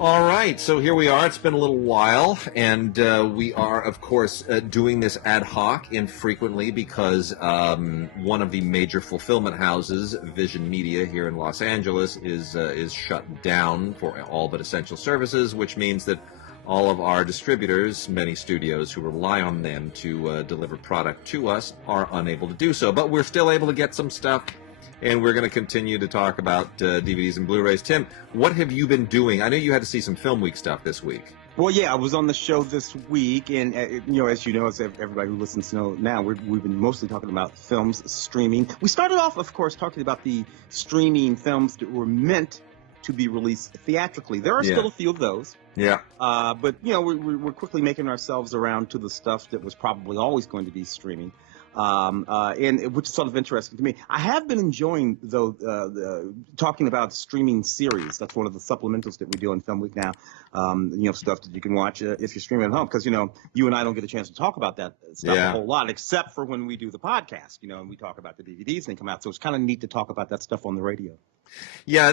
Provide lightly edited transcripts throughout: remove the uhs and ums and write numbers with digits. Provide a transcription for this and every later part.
All right, so here we are. It's been a little while, and we are, of course, doing this ad hoc infrequently because one of the major fulfillment houses, Vision Media here in Los Angeles, is shut down for all but essential services, which means that all of our distributors, many studios who rely on them to deliver product to us, are unable to do so. But we're still able to get some stuff. And we're going to continue to talk about DVDs and Blu-rays. Tim, what have you been doing? I know you had to see some Film Week stuff this week. Well, yeah, I was on the show this week, and as everybody who listens to know now, we've been mostly talking about films streaming. We started off, of course, talking about the streaming films that were meant to be released theatrically. There are still a few of those. Yeah. But, we're quickly making ourselves around to the stuff that was probably always going to be streaming. And which is sort of interesting to me. I have been enjoying, though, talking about streaming series. That's one of the supplementals that we do on Film Week now. Stuff that you can watch if you're streaming at home. Because, you and I don't get a chance to talk about that stuff a whole lot, except for when we do the podcast, and we talk about the DVDs and they come out. So it's kind of neat to talk about that stuff on the radio. Yeah,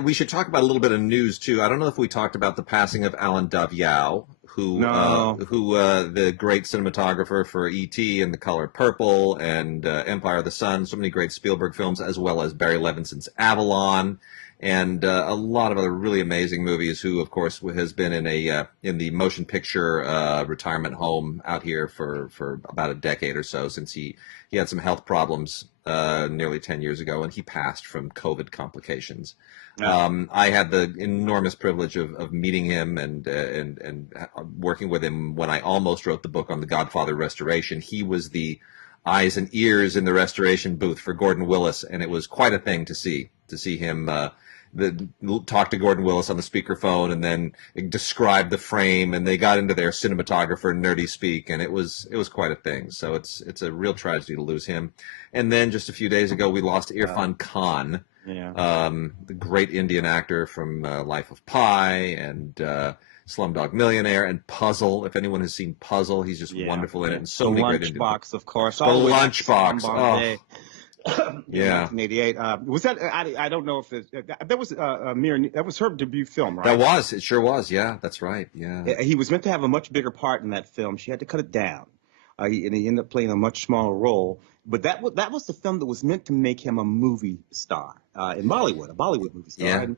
we should talk about a little bit of news, too. I don't know if we talked about the passing of Alan Daviau, who the great cinematographer for E.T. and The Color Purple and Empire of the Sun, so many great Spielberg films, as well as Barry Levinson's Avalon, and a lot of other really amazing movies. Who, of course, has been in the motion picture retirement home out here for about a decade or so, since he had some health problems nearly 10 years ago, and he passed from COVID complications. Yeah. I had the enormous privilege of meeting him and working with him when I almost wrote the book on the Godfather restoration. He was the eyes and ears in the restoration booth for Gordon Willis, and it was quite a thing to see him talk to Gordon Willis on the speakerphone and then describe the frame, and they got into their cinematographer nerdy speak, and it was quite a thing. So it's a real tragedy to lose him. And then just a few days ago, we lost Irfan Khan. Yeah. The great Indian actor from Life of Pi and Slumdog Millionaire and Puzzle. If anyone has seen Puzzle, he's just wonderful in it. And so many great Indian. Lunchbox, of course. The Lunchbox. Oh. Yeah. 1988. Was that? I don't know if that was that was her debut film, right? That was. It sure was. Yeah, that's right. Yeah. He was meant to have a much bigger part in that film. She had to cut it down, and he ended up playing a much smaller role. But that was the film that was meant to make him a movie star in Bollywood, a Bollywood movie star.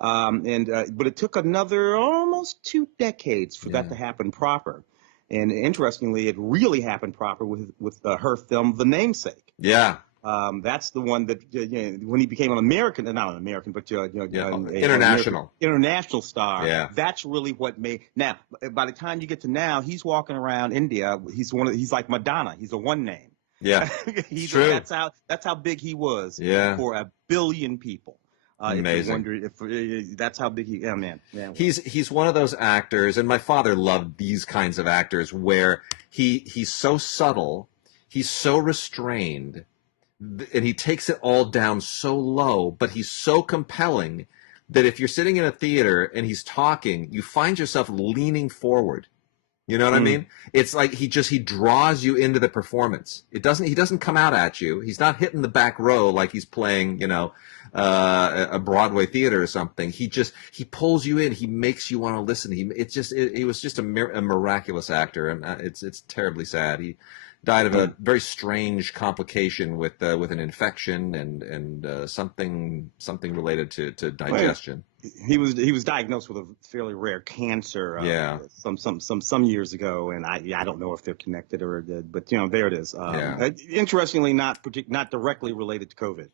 Yeah. But it took another almost 2 decades for that to happen proper. And interestingly, it really happened proper with her film, The Namesake. Yeah. That's the one that when he became international star. Yeah. That's really what made. Now, by the time you get to now, he's walking around India. He's like Madonna. He's a one name. Yeah, true. That's how big he was. Yeah. For 1 billion people. Amazing. If you wonder that's how big he. Yeah, man. Yeah. He's one of those actors, and my father loved these kinds of actors where he's so subtle, he's so restrained, and he takes it all down so low, but he's so compelling that if you're sitting in a theater and he's talking, you find yourself leaning forward. You know what I mean? It's like he draws you into the performance. He doesn't come out at you. He's not hitting the back row like he's playing, a Broadway theater or something. He pulls you in. He makes you want to listen. He was just a miraculous actor, and it's terribly sad. He died of a very strange complication with an infection and something related to digestion. He was diagnosed with a fairly rare cancer some years ago, and I don't know if they're connected but there it is. Interestingly, not directly related to COVID.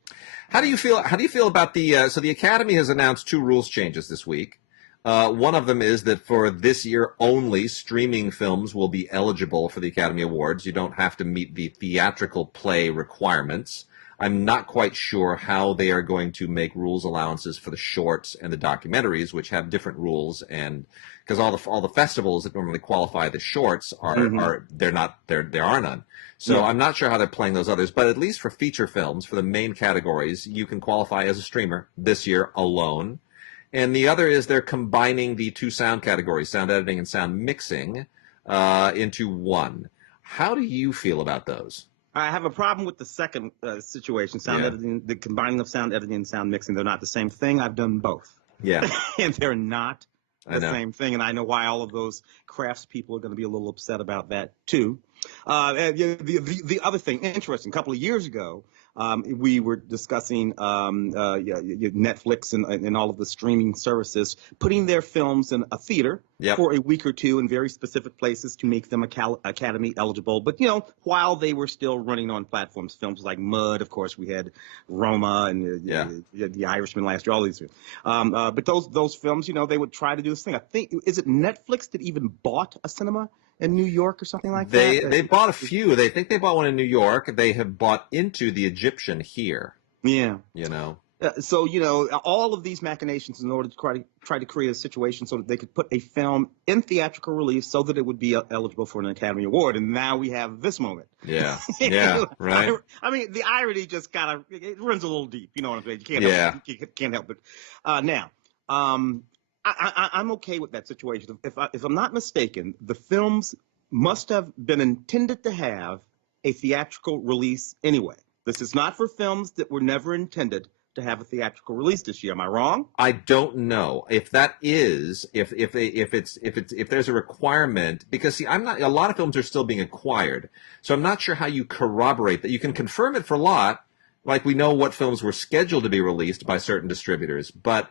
How do you feel about the so the Academy has announced 2 rules changes this week. One of them is that for this year only, streaming films will be eligible for the Academy Awards. You don't have to meet the theatrical play requirements. I'm not quite sure how they are going to make rules allowances for the shorts and the documentaries, which have different rules, and because all the festivals that normally qualify the shorts there are none. So I'm not sure how they're playing those others, but at least for feature films, for the main categories, you can qualify as a streamer this year alone. And the other is they're combining the 2 sound categories, sound editing and sound mixing, into one. How do you feel about those? I have a problem with the second situation, sound editing, the combining of sound editing and sound mixing. They're not the same thing. I've done both. Yeah. And they're not the same thing, and I know why all of those craftspeople are going to be a little upset about that too. And the other thing, interesting, a couple of years ago, we were discussing Netflix and all of the streaming services putting their films in a theater for a week or two in very specific places to make them Academy eligible. But, while they were still running on platforms, films like Mud, of course, we had Roma and The Irishman last year, all these. But those films, they would try to do this thing. I think, is it Netflix that even bought a cinema in New York or something like that? They bought a few. They think they bought one in New York. They have bought into the Egyptian here. Yeah. So, all of these machinations in order to try to create a situation so that they could put a film in theatrical release so that it would be eligible for an Academy Award. And now we have this moment. Yeah. Yeah. Right. I mean, the irony just it runs a little deep. You know what I'm saying? You can't help it. Now, I'm okay with that situation. If I'm not mistaken, the films must have been intended to have a theatrical release anyway. This is not for films that were never intended to have a theatrical release this year. Am I wrong? I don't know if that is if there's a requirement, because see, a lot of films are still being acquired, so I'm not sure how you corroborate that. You can confirm it for a lot, like we know what films were scheduled to be released by certain distributors, but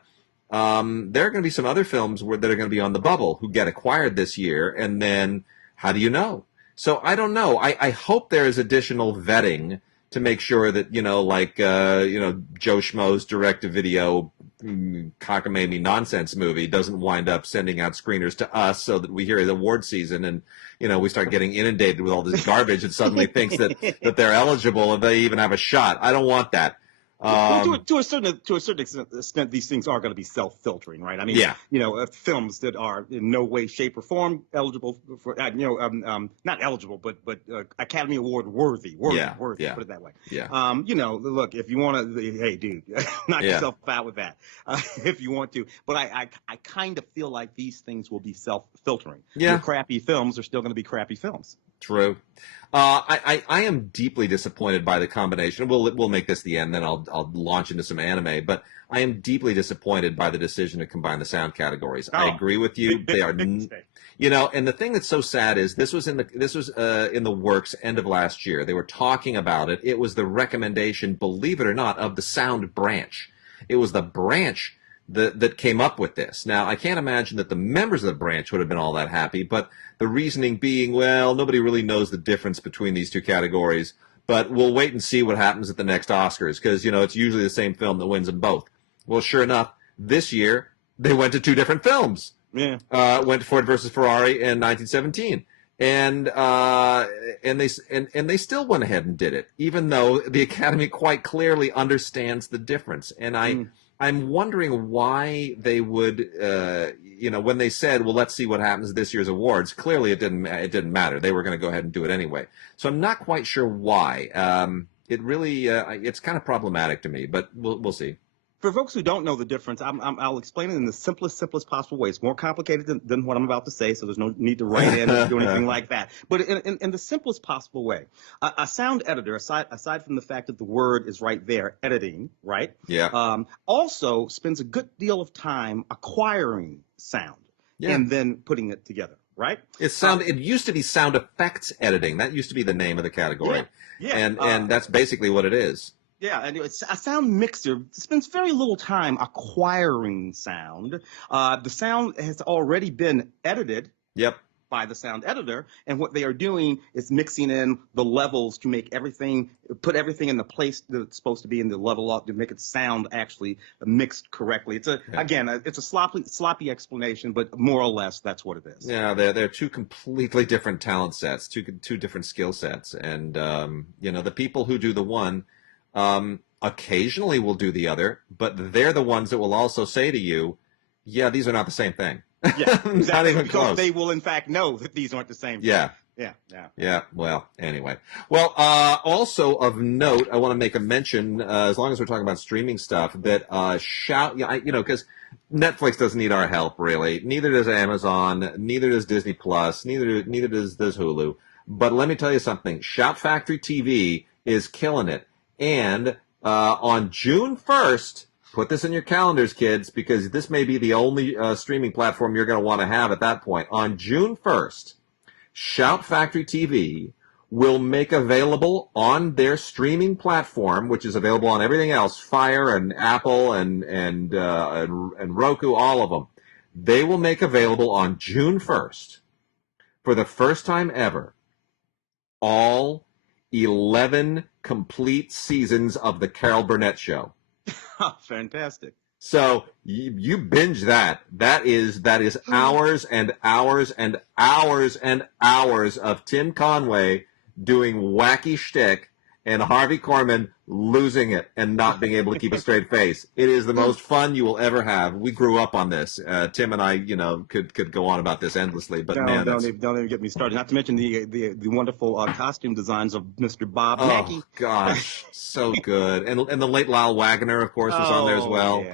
there are going to be some other films that are going to be on the bubble who get acquired this year, and then how do you know? So I don't know. I hope there is additional vetting to make sure that, Joe Schmo's direct-to-video cockamamie nonsense movie doesn't wind up sending out screeners to us so that we hear the award season and, we start getting inundated with all this garbage and suddenly thinks that they're eligible and they even have a shot. I don't want that. To a certain extent, these things are going to be self-filtering, right? I mean, films that are in no way, shape, or form eligible for, not eligible, but Academy Award worthy. Put it that way. Yeah. Look, if you want to, hey, dude, knock yourself out with that if you want to. But I kind of feel like these things will be self-filtering. Yeah. Your crappy films are still going to be crappy films. True. I am deeply disappointed by the combination. We'll make this the end, then I'll launch into some anime. But I am deeply disappointed by the decision to combine the sound categories. I agree with you. They are, and the thing that's so sad is this was in the works end of last year. They were talking about it. It was the recommendation, believe it or not, of the sound branch. It was the branch that came up with this. Now, I can't imagine that the members of the branch would have been all that happy, but the reasoning being, well, nobody really knows the difference between these two categories, but we'll wait and see what happens at the next Oscars, because, it's usually the same film that wins them both. Well, sure enough, this year, they went to two different films. Yeah. Went to Ford versus Ferrari in 1917. And they still went ahead and did it, even though the Academy quite clearly understands the difference. And I'm wondering why they would, when they said, well, let's see what happens at this year's awards, clearly it didn't matter. They were going to go ahead and do it anyway. So I'm not quite sure why. It really, it's kind of problematic to me, but we'll see. For folks who don't know the difference, I'll explain it in the simplest possible way. It's more complicated than what I'm about to say, so there's no need to write in or do anything like that. But in the simplest possible way, a sound editor, aside from the fact that the word is right there, editing, right? Yeah. Also spends a good deal of time acquiring sound and then putting it together, right? It used to be sound effects editing. That used to be the name of the category. Yeah. And that's basically what it is. Yeah, and it's a sound mixer spends very little time acquiring sound. The sound has already been edited by the sound editor, and what they are doing is mixing in the levels to make put everything in the place that it's supposed to be in the level up to make it sound actually mixed correctly. It's a sloppy explanation, but more or less that's what it is. Yeah, they're two completely different talent sets, two different skill sets, and the people who do the one occasionally will do the other, but they're the ones that will also say to you, yeah, these are not the same thing. Yeah, exactly. Not even because close. They will in fact know that these aren't the same thing. Yeah. Well, anyway. Well, also of note, I want to make a mention, as long as we're talking about streaming stuff, that because Netflix doesn't need our help really. Neither does Amazon. Neither does Disney Plus. Neither does Hulu. But let me tell you something. Shout Factory TV is killing it. And on June 1st, put this in your calendars, kids, because this may be the only streaming platform you're going to want to have at that point. On June 1st, Shout Factory TV will make available on their streaming platform, which is available on everything else, Fire and Apple and Roku, all of them. They will make available on June 1st, for the first time ever, all 11 complete seasons of the Carol Burnett Show. Fantastic. So you binge that. That is hours and hours and hours and hours of Tim Conway doing wacky shtick and Harvey Korman losing it and not being able to keep a straight face. It is the most fun you will ever have. We grew up on this. Tim and I, could go on about this endlessly. But don't even get me started. Not to mention the wonderful costume designs of Mr. Bob Mackey. Oh gosh, so good. And the late Lyle Waggoner, of course, was on there as well.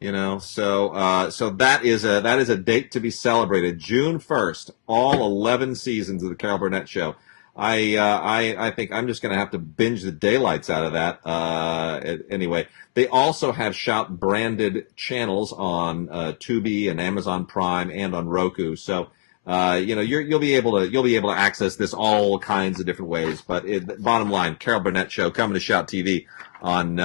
Yeah. So that is a date to be celebrated. June 1st, all 11 seasons of the Carol Burnett Show. I think I'm just going to have to binge the daylights out of that. Anyway, they also have Shout branded channels on Tubi and Amazon Prime and on Roku. So you'll be able to access this all kinds of different ways. But bottom line, Carol Burnett Show coming to Shout TV on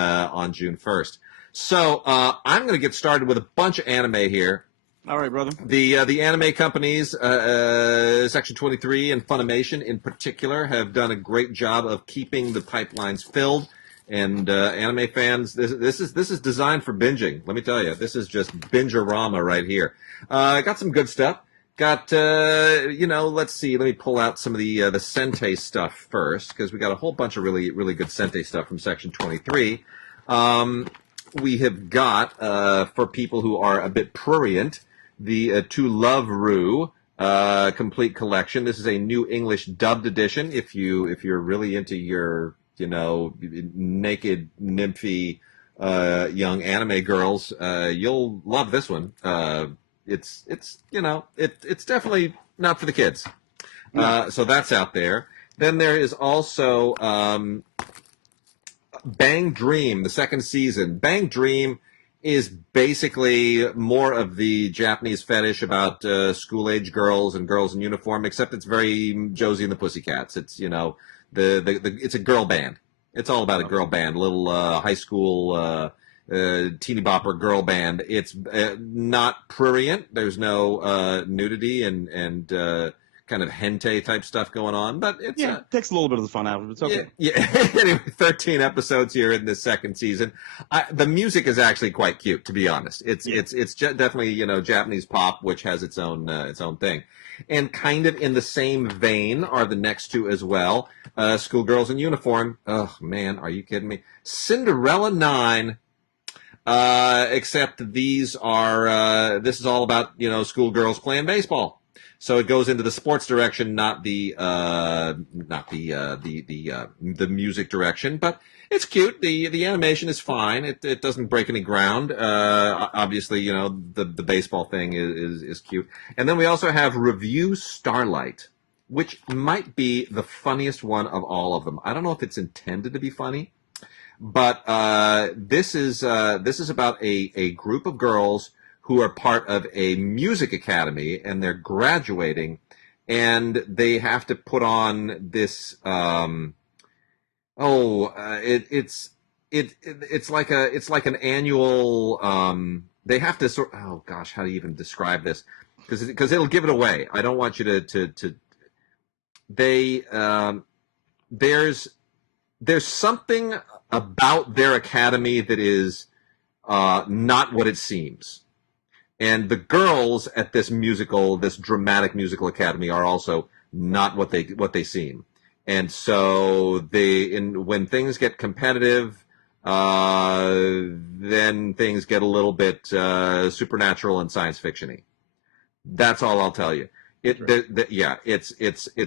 June 1st. So I'm going to get started with a bunch of anime here. All right, brother. The anime companies, Section 23 and Funimation in particular, have done a great job of keeping the pipelines filled. And anime fans, this is designed for binging. Let me tell you, this is just binge-orama right here. Got some good stuff. Got let's see. Let me pull out some of the Sentai stuff first, because we got a whole bunch of really really good Sentai stuff from Section 23. We have got for people who are a bit prurient, the To Love Ru complete collection. This is a new English dubbed edition. If you're really into your naked nymphy young anime girls, you'll love this one. It's definitely not for the kids. So that's out there. Then there is also Bang Dream, the second season. Bang Dream is basically more of the Japanese fetish about school-age girls and girls in uniform, except it's very Josie and the Pussycats. It's it's a girl band. It's all about a girl band, a little high school teeny bopper girl band. It's not prurient. There's no nudity and kind of hentai type stuff going on, but it takes a little bit of the fun out of it. It's okay. Yeah. Anyway, 13 episodes here in this second season. The music is actually quite cute, to be honest. It's definitely Japanese pop, which has its own thing, and kind of in the same vein are the next two as well. Schoolgirls in Uniform. Oh man, are you kidding me? Cinderella 9. Except these are this is all about schoolgirls playing baseball. So it goes into the sports direction, not the music direction, but it's cute. The animation is fine. It doesn't break any ground. Obviously, the baseball thing is cute. And then we also have Review Starlight, which might be the funniest one of all of them. I don't know if it's intended to be funny, but this is about a group of girls who are part of a music academy, and they're graduating, and they have to put on this. It's like an annual. They have to sort. Oh gosh, how do you even describe this? Because it'll give it away. I don't want you to. They there's something about their academy that is not what it seems. And the girls at this dramatic musical academy are also not what they seem. And so when things get competitive, then things get a little bit supernatural and science fiction-y. That's all I'll tell you. It's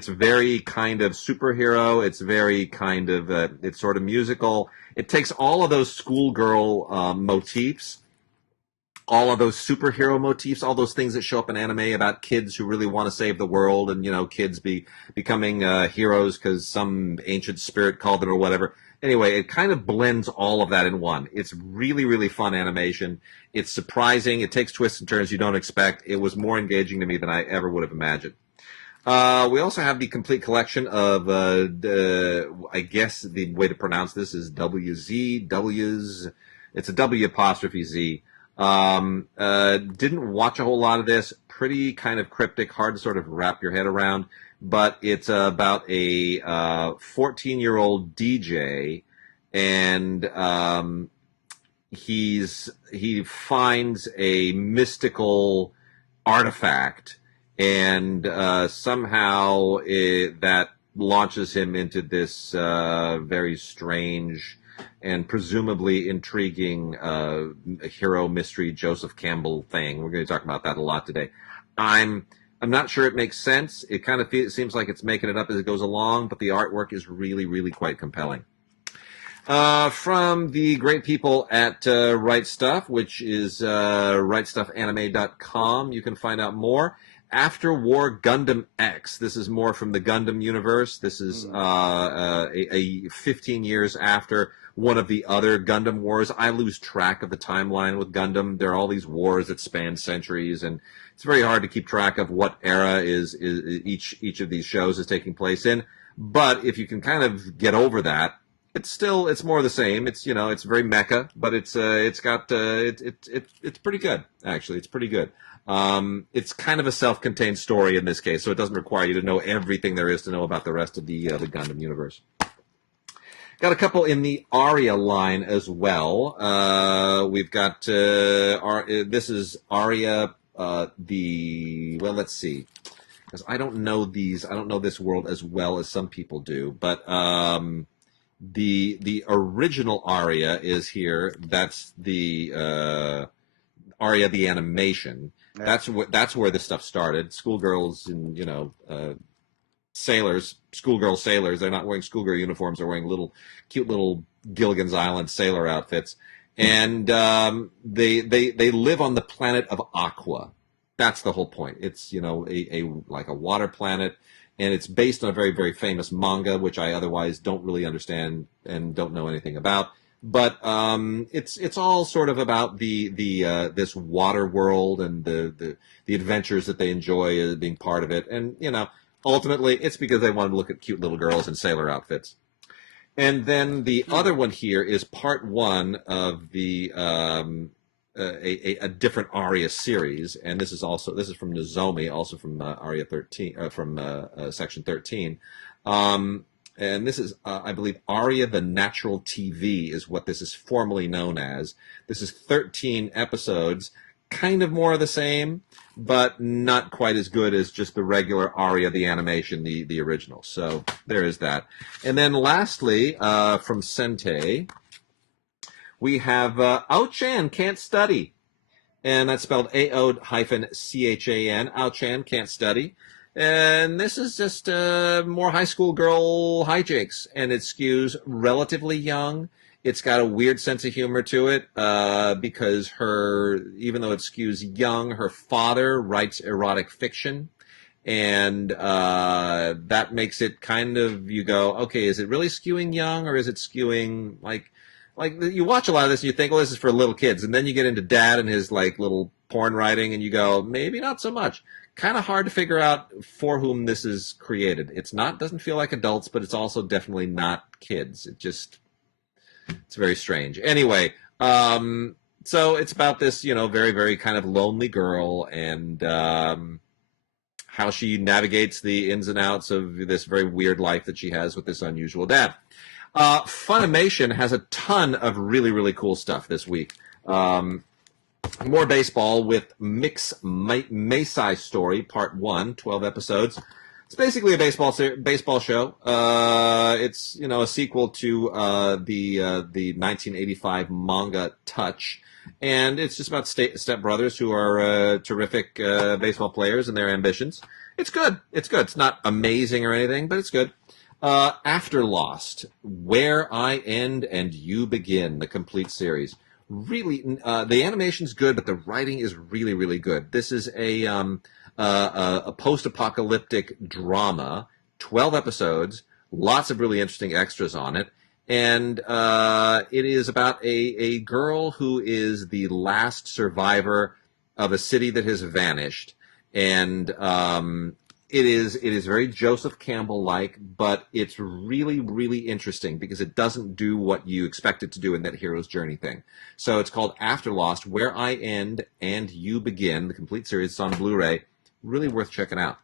very kind of superhero. It's very kind of it's sort of musical. It takes all of those schoolgirl motifs all of those superhero motifs, all those things that show up in anime about kids who really want to save the world, and kids becoming heroes because some ancient spirit called them or whatever. Anyway, it kind of blends all of that in one. It's really, really fun animation. It's surprising. It takes twists and turns you don't expect. It was more engaging to me than I ever would have imagined. We also have the complete collection of, I guess the way to pronounce this is WZ. It's a W apostrophe Z. Didn't watch a whole lot of this. Pretty kind of cryptic, hard to sort of wrap your head around. But it's about a 14-year-old DJ, and he finds a mystical artifact, and somehow that launches him into this very strange and presumably intriguing hero mystery Joseph Campbell thing. We're going to talk about that a lot today. I'm not sure it makes sense. It kind of seems like it's making it up as it goes along, but the artwork is really, really quite compelling. From the great people at Right Stuff, which is rightstuffanime.com, you can find out more. After War Gundam X. This is more from the Gundam universe. This is 15 years after one of the other Gundam wars. I lose track of the timeline with Gundam. There are all these wars that span centuries, and it's very hard to keep track of what era is each of these shows is taking place in. But if you can kind of get over that, it's more of the same. It's it's very mecha, but it's pretty good actually. It's pretty good. It's kind of a self-contained story in this case, so it doesn't require you to know everything there is to know about the rest of the Gundam universe. Got a couple in the Aria line as well. We've got this is Aria. Let's see, because I don't know these. I don't know this world as well as some people do, but the original Aria is here. That's the Aria the animation. That's where this stuff started. Schoolgirls and sailors, schoolgirl sailors. They're not wearing schoolgirl uniforms. They're wearing cute little Gilligan's Island sailor outfits, and they live on the planet of Aqua. That's the whole point. It's like a water planet, and it's based on a very, very famous manga, which I otherwise don't really understand and don't know anything about. But it's all sort of about this water world and the adventures that they enjoy as being part of it, and ultimately it's because they wanted to look at cute little girls in sailor outfits. And then the other one here is part one of the a different Aria series, and this is from Nozomi, also from Aria 13, from section 13. And this is, I believe, Aria the Natural TV is what this is formally known as. This is 13 episodes, kind of more of the same, but not quite as good as just the regular Aria the animation, the original. So there is that. And then lastly, from Sentai, we have Ao-chan Can't Study. And that's spelled AO-CHAN. Ao-chan Can't Study. And this is just more high school girl hijinks, and it skews relatively young. It's got a weird sense of humor to it because even though it skews young, her father writes erotic fiction, and that makes it kind of, you go, okay, is it really skewing young, or is it skewing like you watch a lot of this and you think, well, this is for little kids, and then you get into Dad and his little porn writing, and you go, maybe not so much. Kind of hard to figure out for whom this is created. Doesn't feel like adults, but it's also definitely not kids. It's very strange. Anyway, so it's about this, very, very kind of lonely girl, and how she navigates the ins and outs of this very weird life that she has with this unusual dad. Funimation has a ton of really, really cool stuff this week. More baseball with Mix Meisai Story, Part 1, 12 episodes. It's basically a baseball show. It's a sequel to the 1985 manga Touch, and it's just about stepbrothers who are terrific baseball players and their ambitions. It's good. It's not amazing or anything, but it's good. AFTERLOST, Where I End and You Begin, the complete series. really, the animation's good, but the writing is really, really good. This is a post-apocalyptic drama, 12 episodes, lots of really interesting extras on it. And it is about a girl who is the last survivor of a city that has vanished. And it is very Joseph Campbell-like, but it's really, really interesting because it doesn't do what you expect it to do in that hero's journey thing. So it's called AFTERLOST, Where I End and You Begin. The complete series is on Blu-ray. Really worth checking out.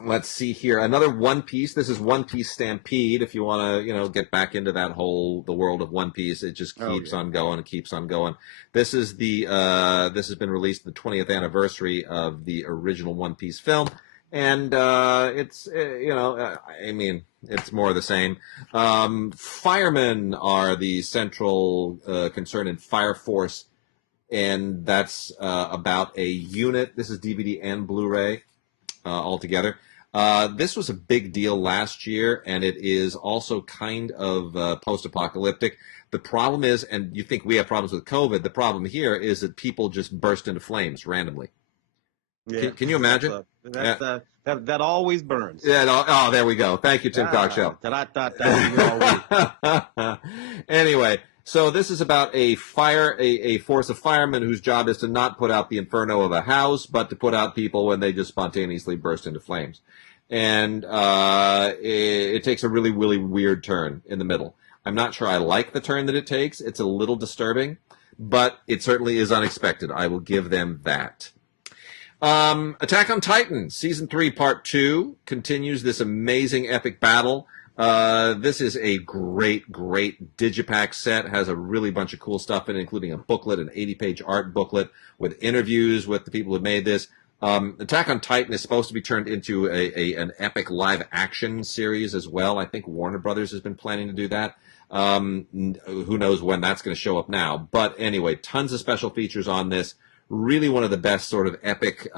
Let's see here. Another One Piece. This is One Piece Stampede. If you want to, get back into the world of One Piece, it just keeps on going and keeps on going. This is this has been released the 20th anniversary of the original One Piece film, and it's it's more of the same. Firemen are the central concern in Fire Force, and that's about a unit. This is DVD and Blu-ray altogether. This was a big deal last year, and it is also kind of post-apocalyptic. The problem is, and you think we have problems with COVID, the problem here is that people just burst into flames randomly. Yeah. Can you imagine? That always burns. Yeah. There we go. Thank you, Tim Cockshell. Anyway, so this is about a force of firemen whose job is to not put out the inferno of a house, but to put out people when they just spontaneously burst into flames. And it takes a really, really weird turn in the middle. I'm not sure I like the turn that it takes. It's a little disturbing, but it certainly is unexpected. I will give them that. Attack on Titan, Season 3, Part 2, continues this amazing epic battle. This is a great, great digipack set. Has a really bunch of cool stuff in it, including a booklet, an 80-page art booklet with interviews with the people who made this. Attack on Titan is supposed to be turned into an epic live-action series as well. I think Warner Brothers has been planning to do that. Who knows when that's going to show up now. But anyway, tons of special features on this. Really one of the best sort of epic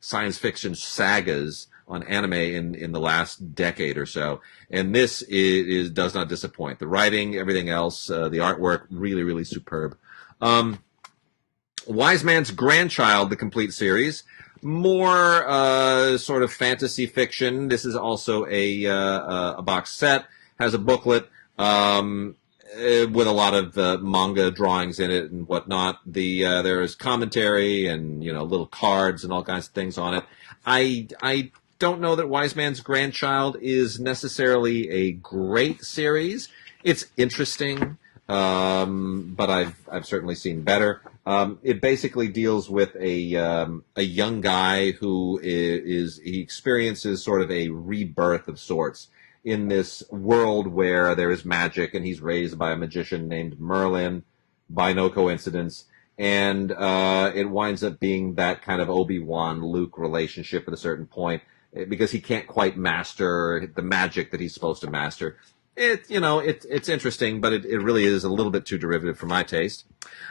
science fiction sagas on anime in the last decade or so. And this does not disappoint. The writing, everything else, the artwork, really, really superb. Wise Man's Grandchild, the complete series. More sort of fantasy fiction. This is also a box set. Has a booklet with a lot of manga drawings in it and whatnot. There is commentary and little cards and all kinds of things on it. I don't know that Wise Man's Grandchild is necessarily a great series. It's interesting, but I've certainly seen better. It basically deals with a young guy who he experiences sort of a rebirth of sorts in this world where there is magic, and he's raised by a magician named Merlin, by no coincidence. And it winds up being that kind of Obi-Wan-Luke relationship at a certain point, because he can't quite master the magic that he's supposed to master. It's interesting, but it really is a little bit too derivative for my taste.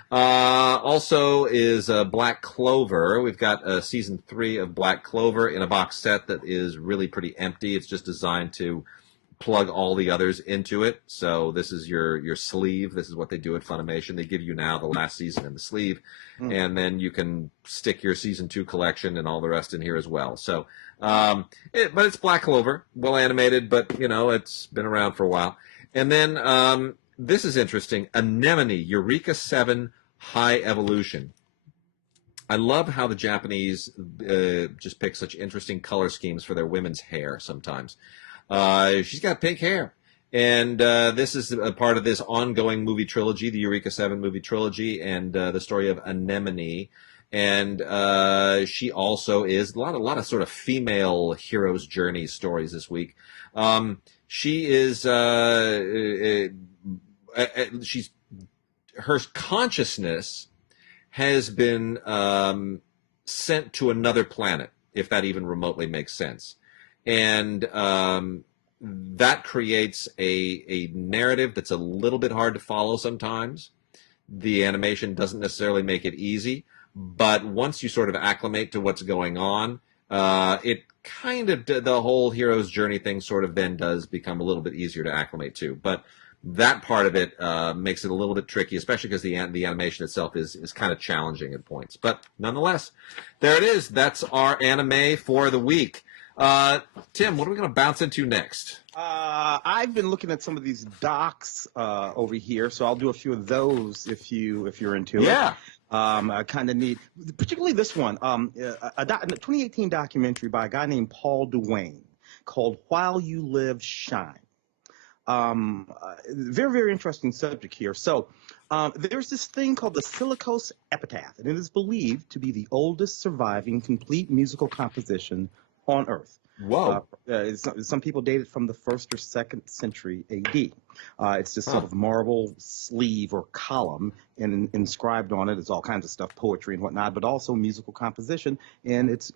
Also is Black Clover. We've got season 3 of Black Clover in a box set that is really pretty empty. It's just designed to plug all the others into it. So this is your sleeve. This is what they do at Funimation. They give you now the last season in the sleeve, and then you can stick your season 2 collection and all the rest in here as well. So, but it's Black Clover, well animated, but it's been around for a while. And then this is interesting: Anemone, Eureka 7 High Evolution. I love how the Japanese just pick such interesting color schemes for their women's hair sometimes. She's got pink hair. And this is a part of this ongoing movie trilogy, the Eureka 7 movie trilogy, and the story of Anemone. And she also is a lot of sort of female heroes' journey stories this week. She is her consciousness has been sent to another planet, if that even remotely makes sense. And that creates a narrative that's a little bit hard to follow sometimes. The animation doesn't necessarily make it easy, but once you sort of acclimate to what's going on, it kind of, the whole hero's journey thing sort of then does become a little bit easier to acclimate to. But that part of it makes it a little bit tricky, especially because the animation itself is kind of challenging at points. But nonetheless, there it is. That's our anime for the week. Tim, what are we going to bounce into next? I've been looking at some of these docs over here, so I'll do a few of those if you're into it. Yeah. Kind of neat, particularly this one, a 2018 documentary by a guy named Paul Duane called "While You Live, Shine." Very, very interesting subject here. So there's this thing called the Silicose Epitaph, and it is believed to be the oldest surviving complete musical composition on Earth. Whoa. Some people date it from the 1st or 2nd century AD. It's this sort of marble sleeve or column, and inscribed on it is all kinds of stuff, poetry and whatnot, but also musical composition, and it's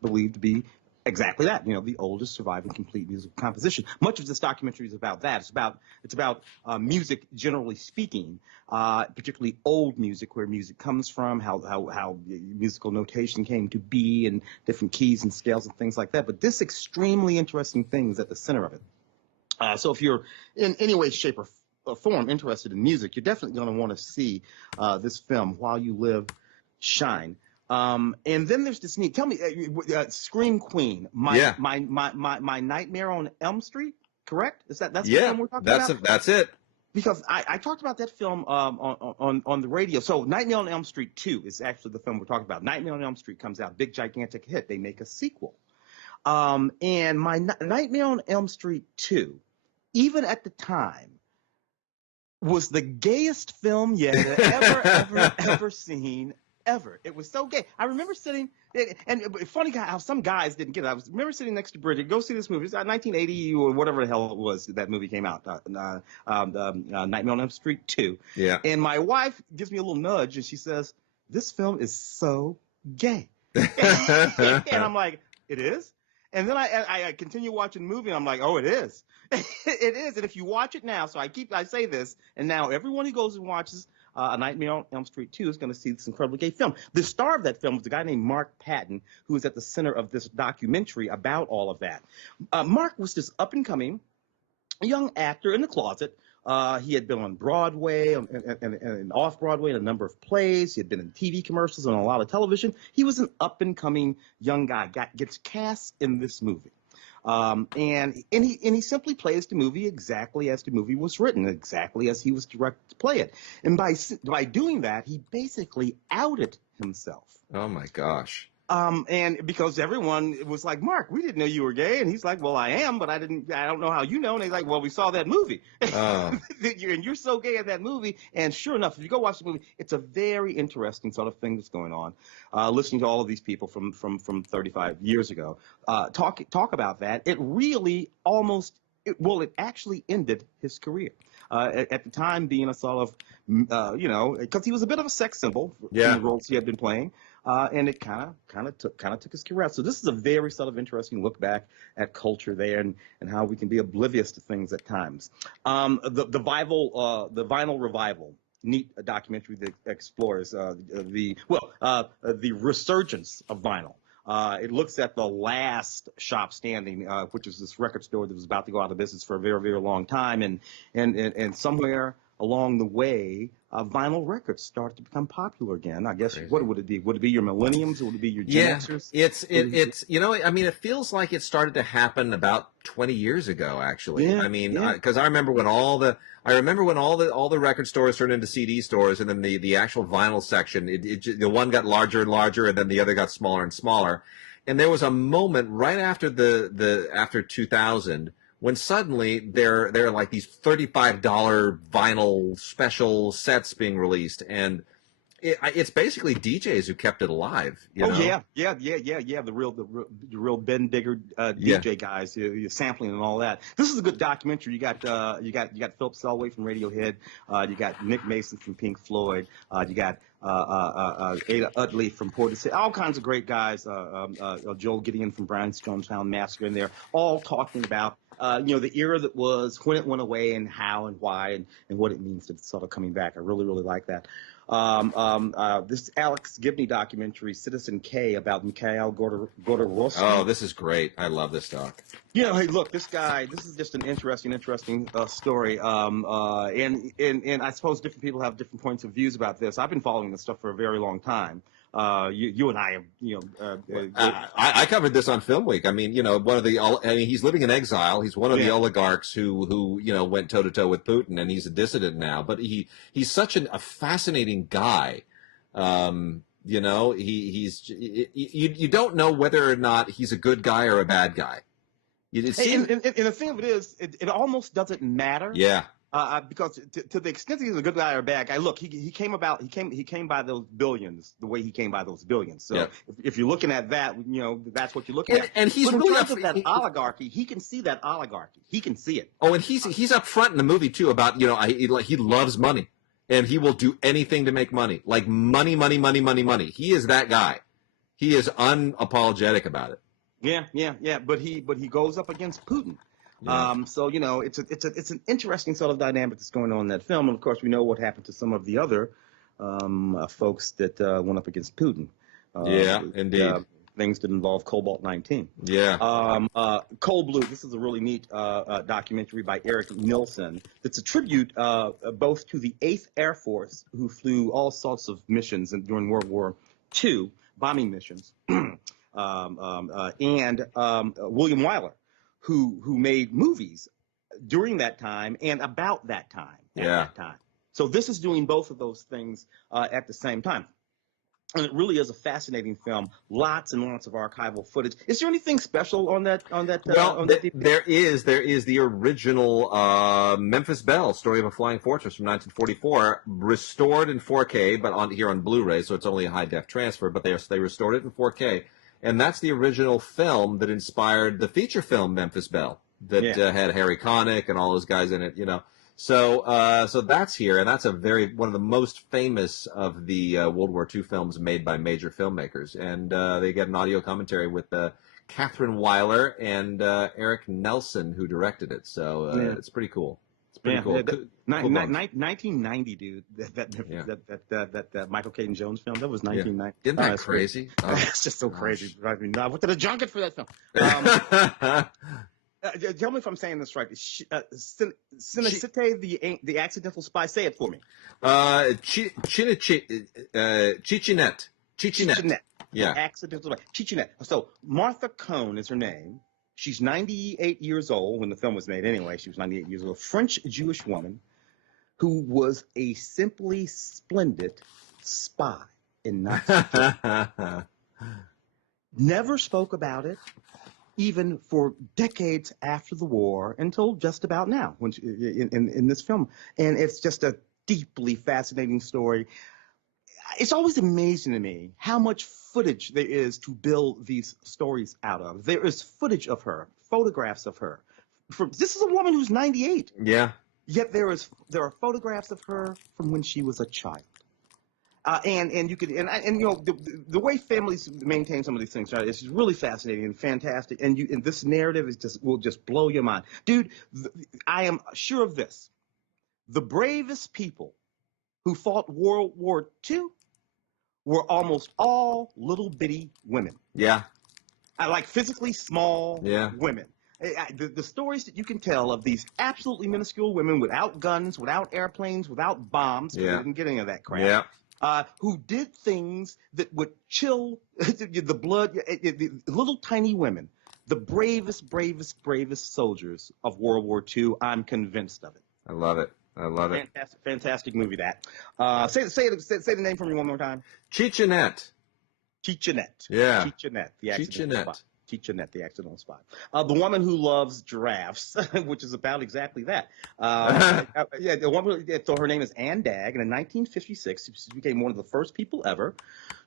believed to be exactly that, the oldest surviving complete musical composition. Much of this documentary is about that. It's about music, generally speaking, particularly old music, where music comes from, how musical notation came to be, and different keys and scales and things like that. But this extremely interesting thing is at the center of it. So if you're in any way, shape, or form interested in music, you're definitely going to want to see this film, While You Live, Shine. And then there's this neat. Tell me, Scream Queen, my Nightmare on Elm Street, correct? That's the film we're talking about? That's it. Because I talked about that film on the radio. So Nightmare on Elm Street 2 is actually the film we're talking about. Nightmare on Elm Street comes out, big gigantic hit. They make a sequel. And my Nightmare on Elm Street 2, even at the time, was the gayest film you had ever seen. Ever. It was so gay. I remember sitting, and funny how some guys didn't get it. I remember sitting next to Bridget, go see this movie. It's 1980 or whatever the hell it was that movie came out, Nightmare on Elm Street 2. Yeah. And my wife gives me a little nudge, and she says, "This film is so gay." And I'm like, "It is?" And then I continue watching the movie, and I'm like, "Oh, it is." It is. And if you watch it now, so I say this, and now everyone who goes and watches A Nightmare on Elm Street 2 is going to see this incredibly gay film. The star of that film was a guy named Mark Patton, who is at the center of this documentary about all of that. Mark was this up-and-coming young actor in the closet. He had been on Broadway and off-Broadway in a number of plays. He had been in TV commercials and a lot of television. He was an up-and-coming young guy, gets cast in this movie. And he simply plays the movie exactly as the movie was written, exactly as he was directed to play it. And by doing that, he basically outed himself. Oh my gosh. And because everyone was like, "Mark, we didn't know you were gay," and he's like, "Well, I am, but I don't know how you know." And he's like, "Well, we saw that movie, and you're so gay in that movie." And sure enough, if you go watch the movie, it's a very interesting sort of thing that's going on. Listening to all of these people from 35 years ago talk about that, it really it actually ended his career. At the time, being a sort of, because he was a bit of a sex symbol in the roles he had been playing. And it kind of took his career out. So this is a very sort of interesting look back at culture there and how we can be oblivious to things at times. The vinyl revival, neat documentary that explores the resurgence of vinyl. It looks at the last shop standing, which is this record store that was about to go out of business for a very, very long time, and somewhere along the way, vinyl records started to become popular again. I guess. Crazy. What would it be? Would it be your millenniums? Or would it be your Gen Xers? It's it feels like it started to happen about 20 years ago, actually. Yeah, I mean, because I remember when all the record stores turned into CD stores, and then the actual vinyl section, the one got larger and larger, and then the other got smaller and smaller. And there was a moment right after after 2000. When suddenly there are like these $35 vinyl special sets being released, and it's basically DJs who kept it alive. You know? Yeah. The real Ben Digger DJ guys, sampling and all that. This is a good documentary. You got Philip Selway from Radiohead. You got Nick Mason from Pink Floyd. You got Ada Utley from Portishead. All kinds of great guys. Joel Gideon from Brian Jonestown Massacre in there, all talking about the era that was, when it went away, and how and why and what it means to sort of coming back. I really, really like that. This Alex Gibney documentary, Citizen K, about Mikhail Godorowsky. Oh, this is great. I love this doc. Hey, look, this guy. This is just an interesting story. And I suppose different people have different points of views about this. I've been following this stuff for a very long time. You and I have, I covered this on Film Week. I mean, he's living in exile. He's one of the oligarchs who went toe to toe with Putin, and he's a dissident now. But he's such a fascinating guy. You don't know whether or not he's a good guy or a bad guy. And the thing of it is, it almost doesn't matter. Yeah. Because to the extent that he's a good guy or a bad guy, look, he came by those billions the way he came by those billions. So if you're looking at that, that's what you're looking at. And he's but really in terms of that oligarchy. He can see that oligarchy. He can see it. Oh, and he's up front in the movie too about he loves money, and he will do anything to make money. Like money. He is that guy. He is unapologetic about it. Yeah. But he goes up against Putin. Yeah. So it's an interesting sort of dynamic that's going on in that film, and of course we know what happened to some of the other folks that went up against Putin. Indeed. Things that involve Cobalt-19. Yeah. Cold Blue. This is a really neat documentary by Eric Nilsson. It's a tribute both to the 8th Air Force, who flew all sorts of missions during World War II, bombing missions, and William Wyler, who made movies during that time and about that time. That time. So this is doing both of those things at the same time. And it really is a fascinating film. Lots and lots of archival footage. Is there anything special on that? There is the original Memphis Belle, Story of a Flying Fortress from 1944, restored in 4K, but on Blu-ray, so it's only a high def transfer. But they restored it in 4K. And that's the original film that inspired the feature film Memphis Belle that had Harry Connick and all those guys in it, So that's here, and that's one of the most famous of the World War II films made by major filmmakers. And they get an audio commentary with Catherine Weiler and Eric Nelson, who directed it. So it's pretty cool. It's pretty cool. 1990, dude. That Michael Caine Jones film. That was 1990. Isn't that crazy? It's just so crazy. I mean, I went to the junket for that film. Tell me if I'm saying this right. Cinecite, the accidental spy. Say it for me. Chichinet. Yeah. Accidental spy. Chichinet. So Martha Cohn is her name. She's 98 years old when the film was made. Anyway, she was 98 years old. A French Jewish woman who was a simply splendid spy in Nazi Germany. Never spoke about it, even for decades after the war, until just about now, when in this film. And it's just a deeply fascinating story. It's always amazing to me how much footage there is to build these stories out of. There is footage of her, photographs of her. This is a woman who's 98. Yeah. Yet there are photographs of her from when she was a child. And you could the way families maintain some of these things, right? It's really fascinating and fantastic. And this narrative will just blow your mind, dude. I am sure of this: the bravest people who fought World War II were almost all little bitty women. Yeah. Like physically small women. The stories that you can tell of these absolutely minuscule women without guns, without airplanes, without bombs, we didn't get any of that crap, who did things that would chill the blood, the little tiny women, the bravest soldiers of World War II. I'm convinced of it. I love it. Fantastic movie, that. Say the name for me one more time. Chichinet. Yeah. Chichinet, the accidental spy. Chichinet, the accidental spy. The woman who loves giraffes, which is about exactly that. The woman. So her name is Anne Dagg, and in 1956, she became one of the first people ever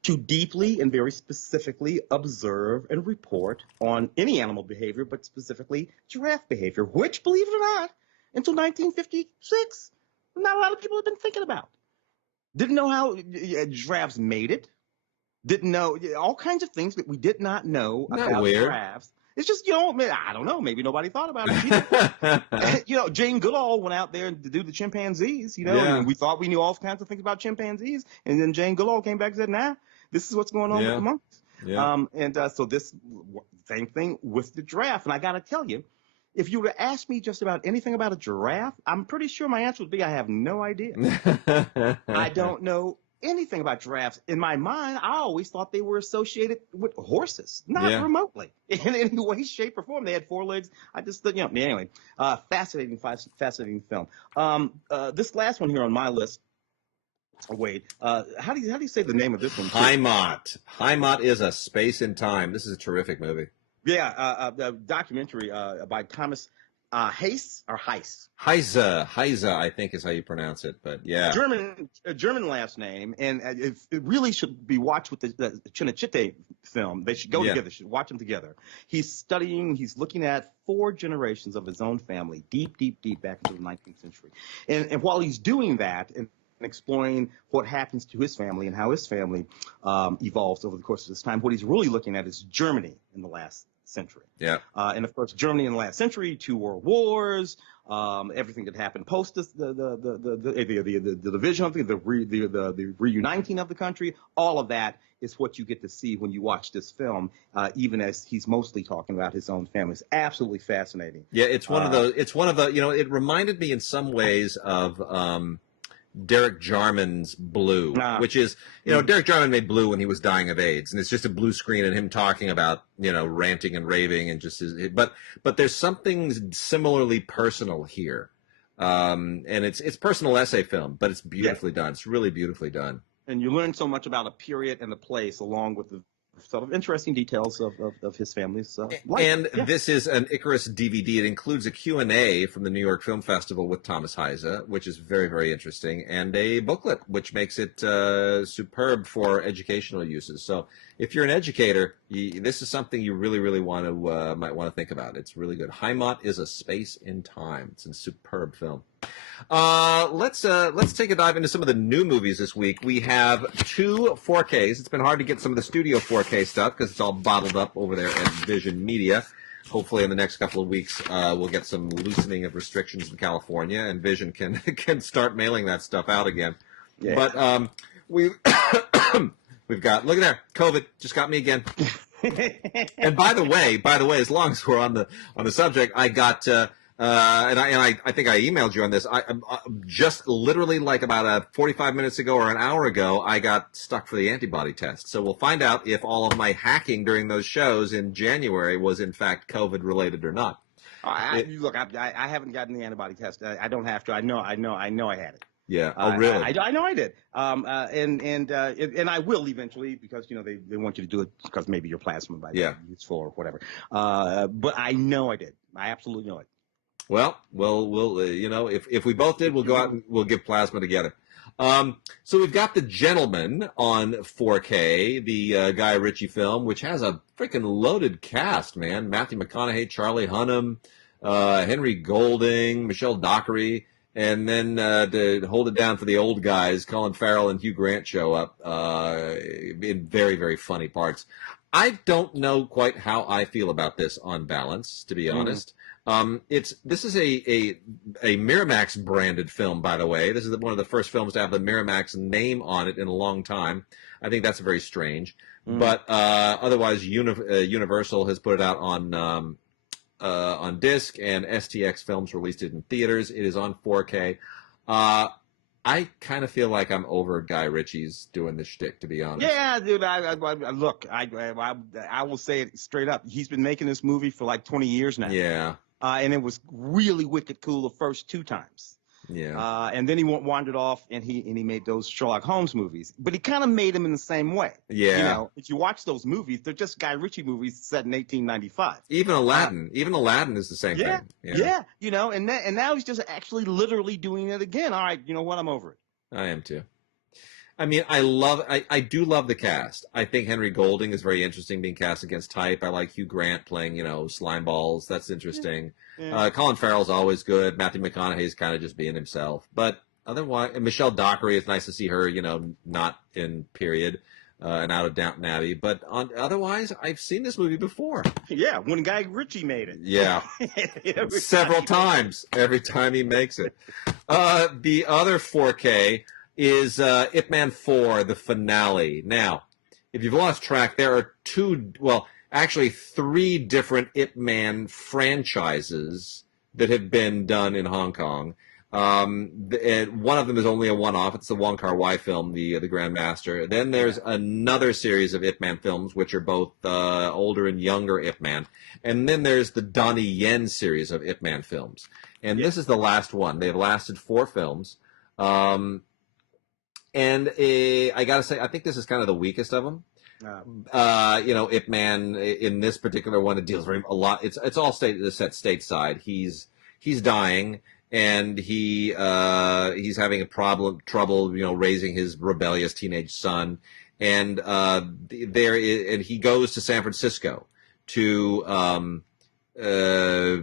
to deeply and very specifically observe and report on any animal behavior, but specifically giraffe behavior, which, believe it or not, until 1956, not a lot of people have been thinking about. Didn't know how giraffes made it. Didn't know all kinds of things that we did not know about giraffes. It's just, I don't know. Maybe nobody thought about it. Jane Goodall went out there to do the chimpanzees, Yeah. and we thought we knew all kinds of things about chimpanzees. And then Jane Goodall came back and said, nah, this is what's going on with the monkeys. Yeah. So this same thing with the giraffe. And I got to tell you, if you were to ask me just about anything about a giraffe, I'm pretty sure my answer would be I have no idea. I don't know anything about giraffes. In my mind, I always thought they were associated with horses, not remotely in any way, shape, or form. They had 4 legs. I just, anyway, fascinating film. This last one here on my list. Wait, how do you say the name of this one? Heimat. Heimat is a space in time. This is a terrific movie. Yeah, a documentary by Thomas Heiss or Heiss. Heise, I think is how you pronounce it, but yeah. German last name, and it really should be watched with the Cinecittà film. They should go together. They should watch them together. He's looking at 4 generations of his own family, deep back into the 19th century. And while he's doing that, and exploring what happens to his family and how his family evolves over the course of this time, what he's really looking at is Germany in the last century. Yeah. And of course, Germany in the last century, 2 world wars, everything that happened post the division of the reuniting of the country. All of that is what you get to see when you watch this film, even as he's mostly talking about his own family. It's absolutely fascinating. Yeah, it's one of the. It reminded me in some ways of Derek Jarman's Blue, which is, Derek Jarman made Blue when he was dying of AIDS, and it's just a blue screen and him talking about, ranting and raving and just but there's something similarly personal here. And it's personal essay film, but it's beautifully done. It's really beautifully done. And you learn so much about a period and a place along with the sort of interesting details of his family's life. And this is an Icarus DVD. It includes a Q&A from the New York Film Festival with Thomas Heise, which is very, very interesting, and a booklet, which makes it superb for educational uses. So if you're an educator, this is something you really, really want to might want to think about. It's really good. Heimat is a space in time. It's a superb film. Let's take a dive into some of the new movies this week. We have 2 4Ks. It's been hard to get some of the studio 4K stuff because it's all bottled up over there at Vision Media. Hopefully, in the next couple of weeks, we'll get some loosening of restrictions in California, and Vision can start mailing that stuff out again. Yeah. But we've got, look at there, COVID just got me again. And by the way, as long as we're on the subject, I got. And I think I emailed you on this. I just literally like about 45 minutes ago or an hour ago, I got stuck for the antibody test. So we'll find out if all of my hacking during those shows in January was in fact COVID related or not. Look, I haven't gotten the antibody test. I don't have to. I know I had it. Yeah. Oh, really? I know I did. And I will eventually because they want you to do it because maybe your plasma might be useful or whatever. But I know I did. I absolutely know it. Well, we'll if we both did, we'll go out and we'll give plasma together. So we've got The Gentleman on 4K, the Guy Ritchie film, which has a freaking loaded cast, man. Matthew McConaughey, Charlie Hunnam, Henry Golding, Michelle Dockery, and then to hold it down for the old guys, Colin Farrell and Hugh Grant show up in very, very funny parts. I don't know quite how I feel about this on balance, to be honest. This is a Miramax branded film, by the way. This is one of the first films to have the Miramax name on it in a long time. I think that's very strange. But otherwise, Universal has put it out on disc, and STX Films released it in theaters. It is on 4K. I kind of feel like I'm over Guy Ritchie's doing this shtick, to be honest. Yeah, dude. Look, I will say it straight up. He's been making this movie for like 20 years now. Yeah. And it was really wicked cool the first 2 times. Yeah. And then he wandered off and he made those Sherlock Holmes movies. But he kind of made them in the same way. Yeah. If you watch those movies, they're just Guy Ritchie movies set in 1895. Even Aladdin is the same thing. Yeah. And now he's just actually literally doing it again. All right, you know what? I'm over it. I am too. I mean, I do love the cast. I think Henry Golding is very interesting being cast against type. I like Hugh Grant playing, slime balls. That's interesting. Yeah. Colin Farrell's always good. Matthew McConaughey's kind of just being himself. But otherwise, and Michelle Dockery, it's nice to see her, not in period. and Out of Downton Abbey. But otherwise, I've seen this movie before. Yeah, when Guy Ritchie made it. Yeah, several times. Every time he makes it. The other 4K is Ip Man 4, the finale. Now, if you've lost track, there are three different Ip Man franchises that have been done in Hong Kong. And one of them is only a one-off. It's the Wong Kar-wai film, the Grand Master. Then there's another series of Ip Man films, which are both older and younger Ip Man. And then there's the Donnie Yen series of Ip Man films. And this is the last one. They've lasted 4 films. I gotta say, I think this is kind of the weakest of them. Ip Man in this particular one, it deals very a lot. It's all set stateside. He's dying. And he's having trouble, raising his rebellious teenage son, and he goes to San Francisco to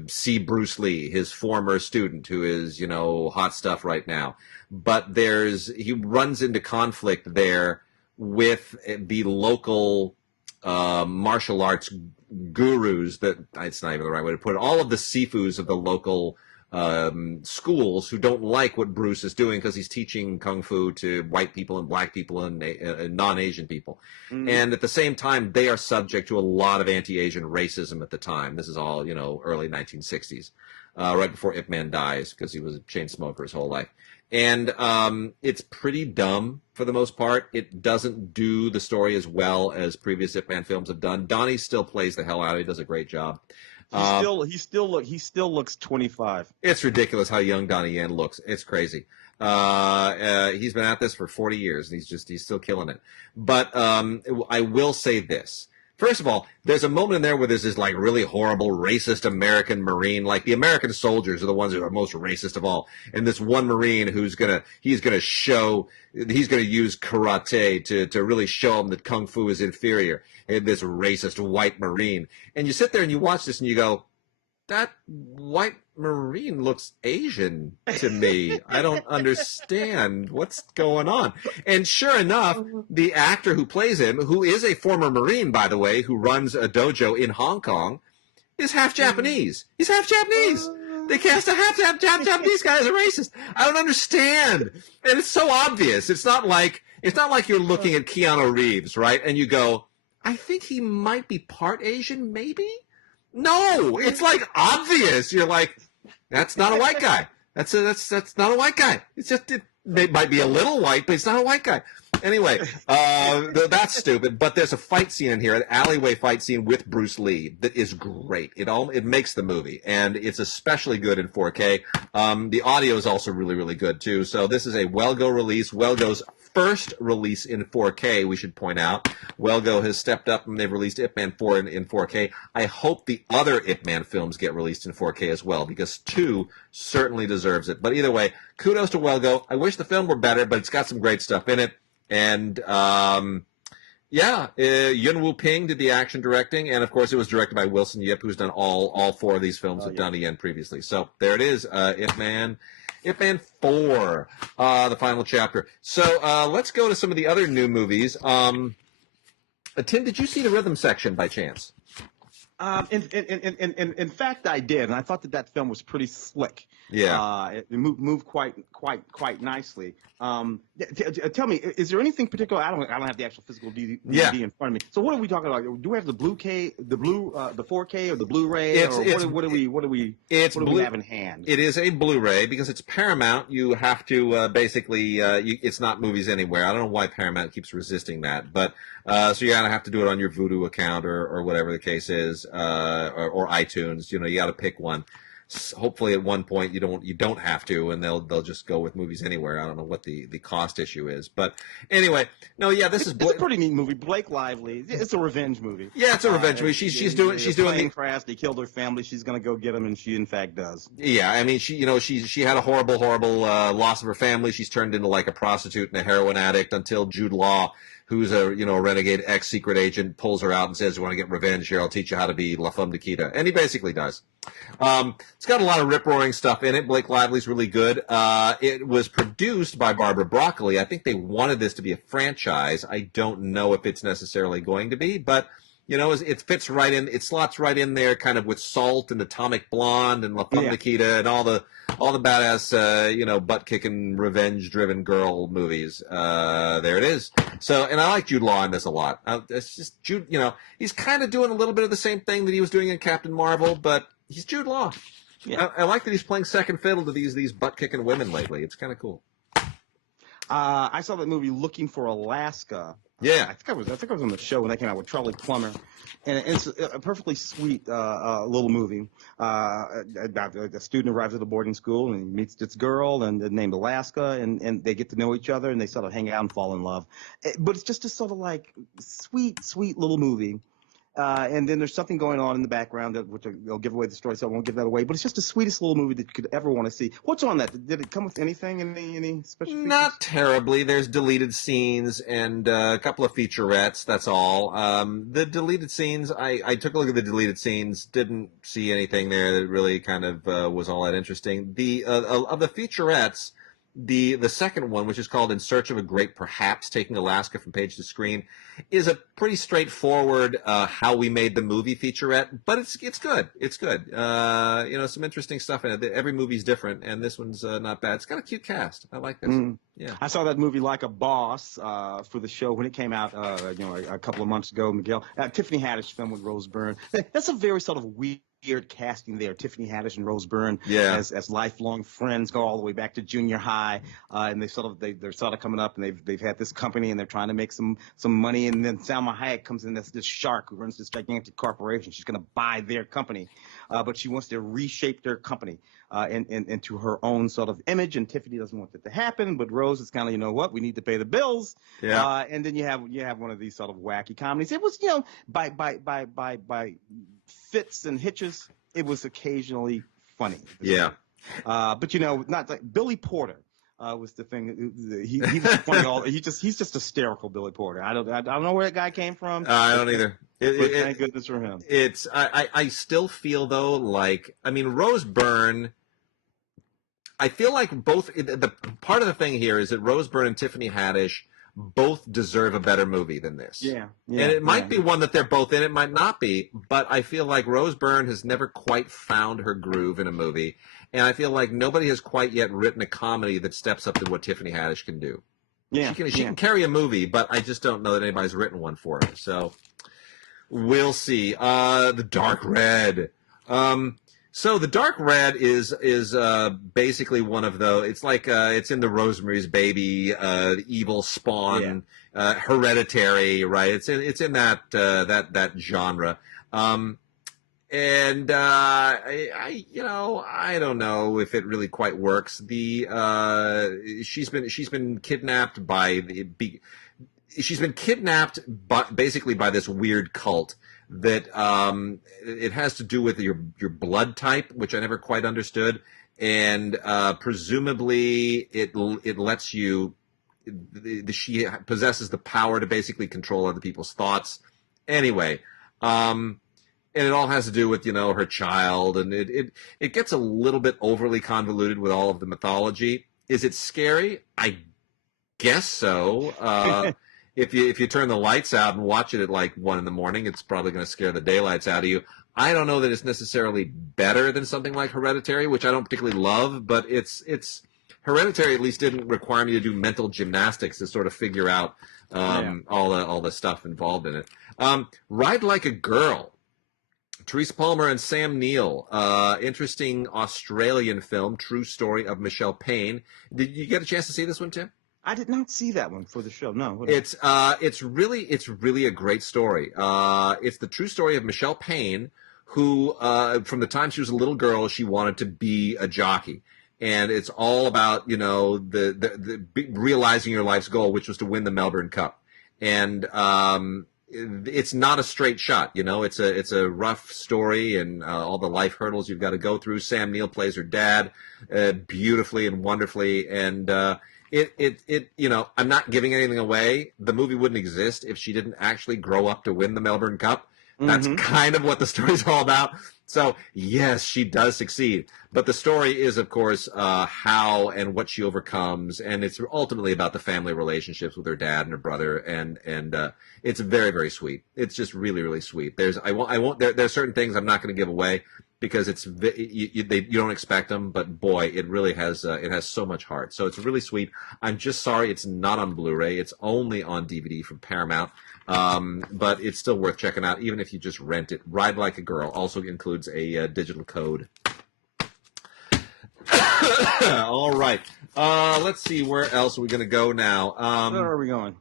see Bruce Lee, his former student, who is hot stuff right now. But he runs into conflict there with the local martial arts gurus. It's not even the right way to put it. All of the sifus of the local schools who don't like what Bruce is doing because he's teaching kung fu to white people and black people and non-Asian people. Mm-hmm. And at the same time, they are subject to a lot of anti-Asian racism at the time. This is all, early 1960s, right before Ip Man dies because he was a chain smoker his whole life. And it's pretty dumb for the most part. It doesn't do the story as well as previous Ip Man films have done. Donnie still plays the hell out of it. He does a great job. He still looks 25. It's ridiculous how young Donnie Yen looks. It's crazy. He's been at this for 40 years, and he's still killing it. But I will say this. First of all, there's a moment in there where there's this like really horrible racist American Marine. Like the American soldiers are the ones that are most racist of all. And this one Marine he's gonna use karate to really show him that kung fu is inferior. And this racist white Marine. And you sit there and you watch this and you go, that white Marine looks Asian to me. I don't understand what's going on. And sure enough, the actor who plays him, who is a former Marine, by the way, who runs a dojo in Hong Kong, is half Japanese. He's half Japanese. They cast a half Japanese guy as a racist. I don't understand. And it's so obvious. It's not like you're looking at Keanu Reeves, right? And you go, I think he might be part Asian, maybe? No, it's like obvious. You're like, that's not a white guy. That's not a white guy. It's just it might be a little white, but it's not a white guy. Anyway, that's stupid. But there's a fight scene in here, an alleyway fight scene with Bruce Lee that is great. It makes the movie, and it's especially good in 4K. The audio is also really, really good too. So this is a Welgo release. Welgo's first release in 4K, we should point out. Welgo has stepped up and they've released Ip Man 4 in 4K. I hope the other Ip Man films get released in 4K as well, because 2 certainly deserves it. But either way, kudos to Welgo. I wish the film were better, but it's got some great stuff in it. And Yuen Wu Ping did the action directing, and of course it was directed by Wilson Yip, who's done all 4 of these films with Donnie Yen previously. So there it is, Ip Man 4, the final chapter. So let's go to some of the other new movies. Tim, did you see the rhythm section by chance? In fact, I did, and I thought that film was pretty slick. Yeah, it moved quite nicely. Tell me, is there anything particular? I don't have the actual physical DVD in front of me. So what are we talking about? Do we have the 4K, or the Blu-ray, what do we have in hand? It is a Blu-ray because it's Paramount. You have to it's not Movies Anywhere. I don't know why Paramount keeps resisting that, but so you're gonna have to do it on your Vudu account or whatever the case is, or iTunes. You got to pick one. Hopefully at one point you don't have to, and they'll just go with Movies Anywhere. I don't know what the cost issue is, but anyway, it's a pretty neat movie. Blake Lively, it's a revenge movie. Yeah, it's a revenge movie. She's doing the crash. They killed her family. She's gonna go get them, and she in fact does. Yeah, I mean she had a horrible loss of her family. She's turned into like a prostitute and a heroin addict until Jude Law, who's a a renegade ex-secret agent, pulls her out and says, "You want to get revenge? Here, I'll teach you how to be La Femme Nikita," and he basically does. It's got a lot of rip-roaring stuff in it. Blake Lively's really good. It was produced by Barbara Broccoli. I think they wanted this to be a franchise. I don't know if it's necessarily going to be, but it fits right in. It slots right in there, kind of with Salt and Atomic Blonde and La Femme Nikita and all the badass, butt-kicking, revenge-driven girl movies. There it is. So, and I like Jude Law in this a lot. It's just Jude. He's kind of doing a little bit of the same thing that he was doing in Captain Marvel, but he's Jude Law. Yeah. I like that he's playing second fiddle to these butt-kicking women lately. It's kind of cool. I saw that movie Looking for Alaska. Yeah, I think I was on the show when that came out with Charlie Plummer, and it's a perfectly sweet little movie. About a student arrives at a boarding school and he meets this girl and named Alaska, and they get to know each other and they sort of hang out and fall in love. But it's just a sort of like sweet little movie. And then there's something going on in the background which will give away the story, so I won't give that away. But it's just the sweetest little movie that you could ever want to see. What's on that? Did it come with anything? Any special features? Not terribly. There's deleted scenes and a couple of featurettes. That's all. The deleted scenes, I took a look at the deleted scenes. Didn't see anything there that really kind of was all that interesting. The of the featurettes. The second one, which is called In Search of a Great Perhaps, Taking Alaska from Page to Screen, is a pretty straightforward how we made the movie featurette, but it's good. It's good. Some interesting stuff in it. Every movie's different, and this one's not bad. It's got a cute cast. I like this. Yeah. I saw that movie Like a Boss for the show when it came out, a couple of months ago. Miguel, Tiffany Haddish film with Rose Byrne. That's a very sort of weird casting there. Tiffany Haddish and Rose Byrne as lifelong friends, go all the way back to junior high, and they're sort of coming up, and they've had this company and they're trying to make some money, and then Salma Hayek comes in as this shark who runs this gigantic corporation. She's going to buy their company, but she wants to reshape their company into her own sort of image, and Tiffany doesn't want that to happen, but Rose is kind of, we need to pay the bills. And then you have one of these sort of wacky comedies. It was, by fits and hitches, it was occasionally funny. Yeah. But not like Billy Porter was the thing. He was funny. He's just hysterical, Billy Porter. I don't know where that guy came from. I don't either. Thank goodness for him. I still feel though Rose Byrne. I feel like both. The part of the thing here is that Rose Byrne and Tiffany Haddish both deserve a better movie than this. Yeah. And it might be one that they're both in. It might not be. But I feel like Rose Byrne has never quite found her groove in a movie. And I feel like nobody has quite yet written a comedy that steps up to what Tiffany Haddish can do. Yeah. She can carry a movie, but I just don't know that anybody's written one for her. So we'll see. The Dark Red. So the Dark Red is basically one of the. It's like it's in the Rosemary's Baby, evil spawn, Hereditary, right? It's in that genre, and I don't know if it really quite works. She's been kidnapped basically by this weird cult. That it has to do with your blood type, which I never quite understood, and presumably it lets you. She possesses the power to basically control other people's thoughts. Anyway, and it all has to do with her child, and it gets a little bit overly convoluted with all of the mythology. Is it scary? I guess so. If you turn the lights out and watch it at like 1 a.m, it's probably going to scare the daylights out of you. I don't know that it's necessarily better than something like Hereditary, which I don't particularly love, but it's Hereditary at least didn't require me to do mental gymnastics to sort of figure out all the stuff involved in it. Ride Like a Girl. Teresa Palmer and Sam Neill. Interesting Australian film, true story of Michelle Payne. Did you get a chance to see this one, Tim? I did not see that one for the show. No, it's really a great story. It's the true story of Michelle Payne, who from the time she was a little girl, she wanted to be a jockey, and it's all about the realizing your life's goal, which was to win the Melbourne Cup, and it's not a straight shot. It's a rough story and all the life hurdles you've got to go through. Sam Neill plays her dad beautifully and wonderfully, and you know, I'm not giving anything away. The movie wouldn't exist if she didn't actually grow up to win the Melbourne Cup. That's kind of what the story's all about. So, yes, she does succeed. But the story is, of course, how and what she overcomes. And it's ultimately about the family relationships with her dad and her brother. And it's very, very sweet. It's just really, really sweet. There's certain things I'm not going to give away because you don't expect them. But, boy, it really has so much heart. So it's really sweet. I'm just sorry it's not on Blu-ray. It's only on DVD from Paramount. But it's still worth checking out, even if you just rent it. Ride Like a Girl also includes a digital code. All right. Let's see, where else are we going to go now? Where are we going?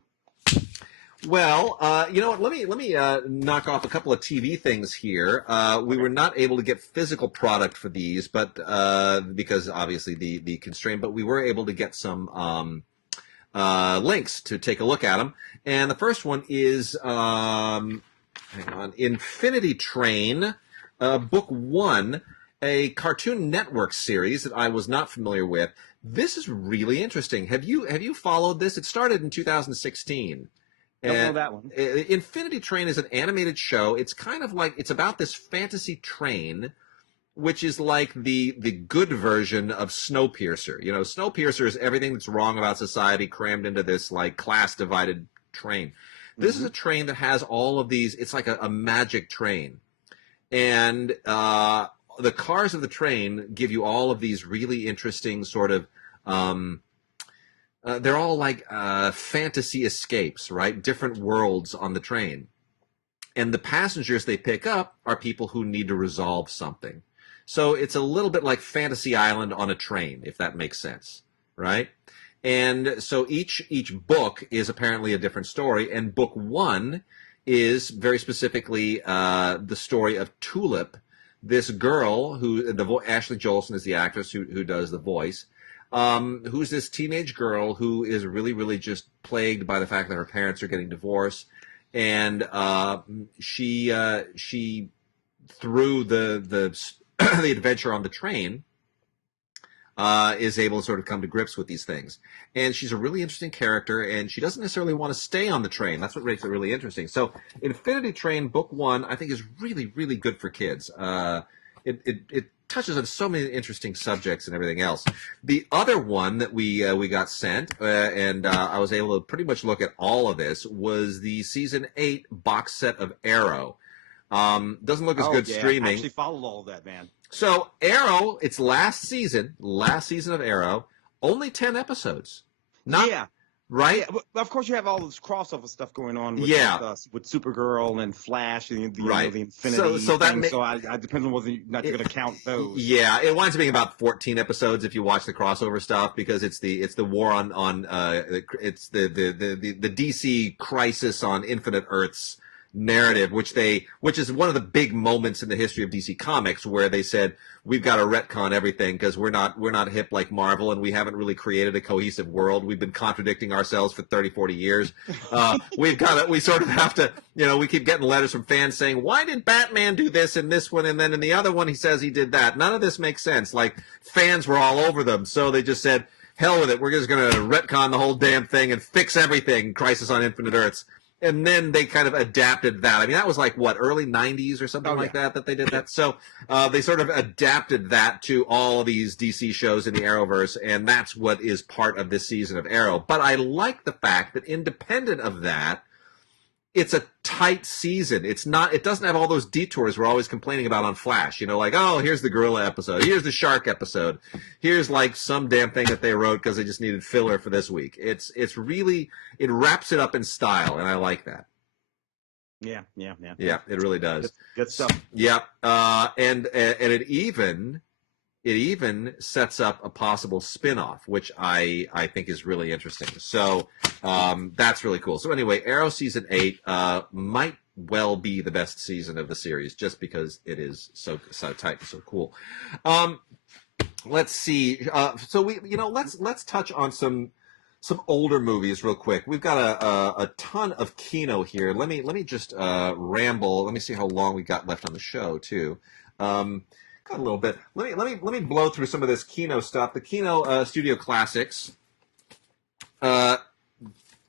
Well, you know what? Let me knock off a couple of TV things here. We were not able to get physical product for these, but because obviously the constraint, but we were able to get some links to take a look at them. And the first one is, hang on, Infinity Train, Book 1, a Cartoon Network series that I was not familiar with. This is really interesting. Have you followed this? It started in 2016. Don't know that one. Infinity Train is an animated show. It's kind of like, it's about this fantasy train, which is like the good version of Snowpiercer. You know, Snowpiercer is everything that's wrong about society crammed into this like class divided train. This is a train that has all of these. It's like a magic train, and the cars of the train give you all of these really interesting sort of. They're all like fantasy escapes, right? Different worlds on the train, and the passengers they pick up are people who need to resolve something. So it's a little bit like Fantasy Island on a train, if that makes sense, right? And so each book is apparently a different story, and book 1 is very specifically the story of Tulip, this girl who Ashley Jolson is the actress who does the voice, who's this teenage girl who is really, really just plagued by the fact that her parents are getting divorced, and she through the the adventure on the train is able to sort of come to grips with these things. And she's a really interesting character, and she doesn't necessarily want to stay on the train. That's what makes it really interesting. So Infinity Train Book 1, I think, is really, really good for kids. It touches on so many interesting subjects and everything else. The other one that we got sent, and I was able to pretty much look at all of this, was the Season 8 box set of Arrow. Doesn't look as good streaming. I actually followed all of that, man. So Arrow, it's last season of Arrow, only 10 episodes. Right? Yeah, but of course you have all this crossover stuff going on with, with Supergirl and Flash and the Infinity. So I depends on whether you're not going to count those. Yeah, it winds up being about 14 episodes if you watch the crossover stuff, because it's the war on it's the DC crisis on Infinite Earths narrative, which is one of the big moments in the history of DC Comics, where they said we've got to retcon everything because we're not hip like Marvel, and we haven't really created a cohesive world. We've been contradicting ourselves for 40 years. We sort of have to, we keep getting letters from fans saying, why did Batman do this in this one, and then in the other one he says he did that? None of this makes sense. Like, fans were all over them, so they just said, hell with it, we're just going to retcon the whole damn thing and fix everything, Crisis on Infinite Earths. And then they kind of adapted that. I mean, that was like, early 90s or something like that they did that. So they sort of adapted that to all of these DC shows in the Arrowverse, and that's what is part of this season of Arrow. But I like the fact that independent of that, it's a tight season. It doesn't have all those detours we're always complaining about on Flash. Like, oh, here's the gorilla episode. Here's the shark episode. Here's like some damn thing that they wrote because they just needed filler for this week. It's really, it wraps it up in style, and I like that. Yeah. Yeah, it really does. Good stuff. Yeah. And it even sets up a possible spin-off, which I think is really interesting. So that's really cool. So anyway, Arrow Season 8 might well be the best season of the series, just because it is so tight and so cool. Let's see. So let's touch on some older movies real quick. We've got a ton of Kino here. Let me just ramble. Let me see how long we got left on the show too. Got a little bit. Let me blow through some of this Kino stuff. The Kino Studio Classics.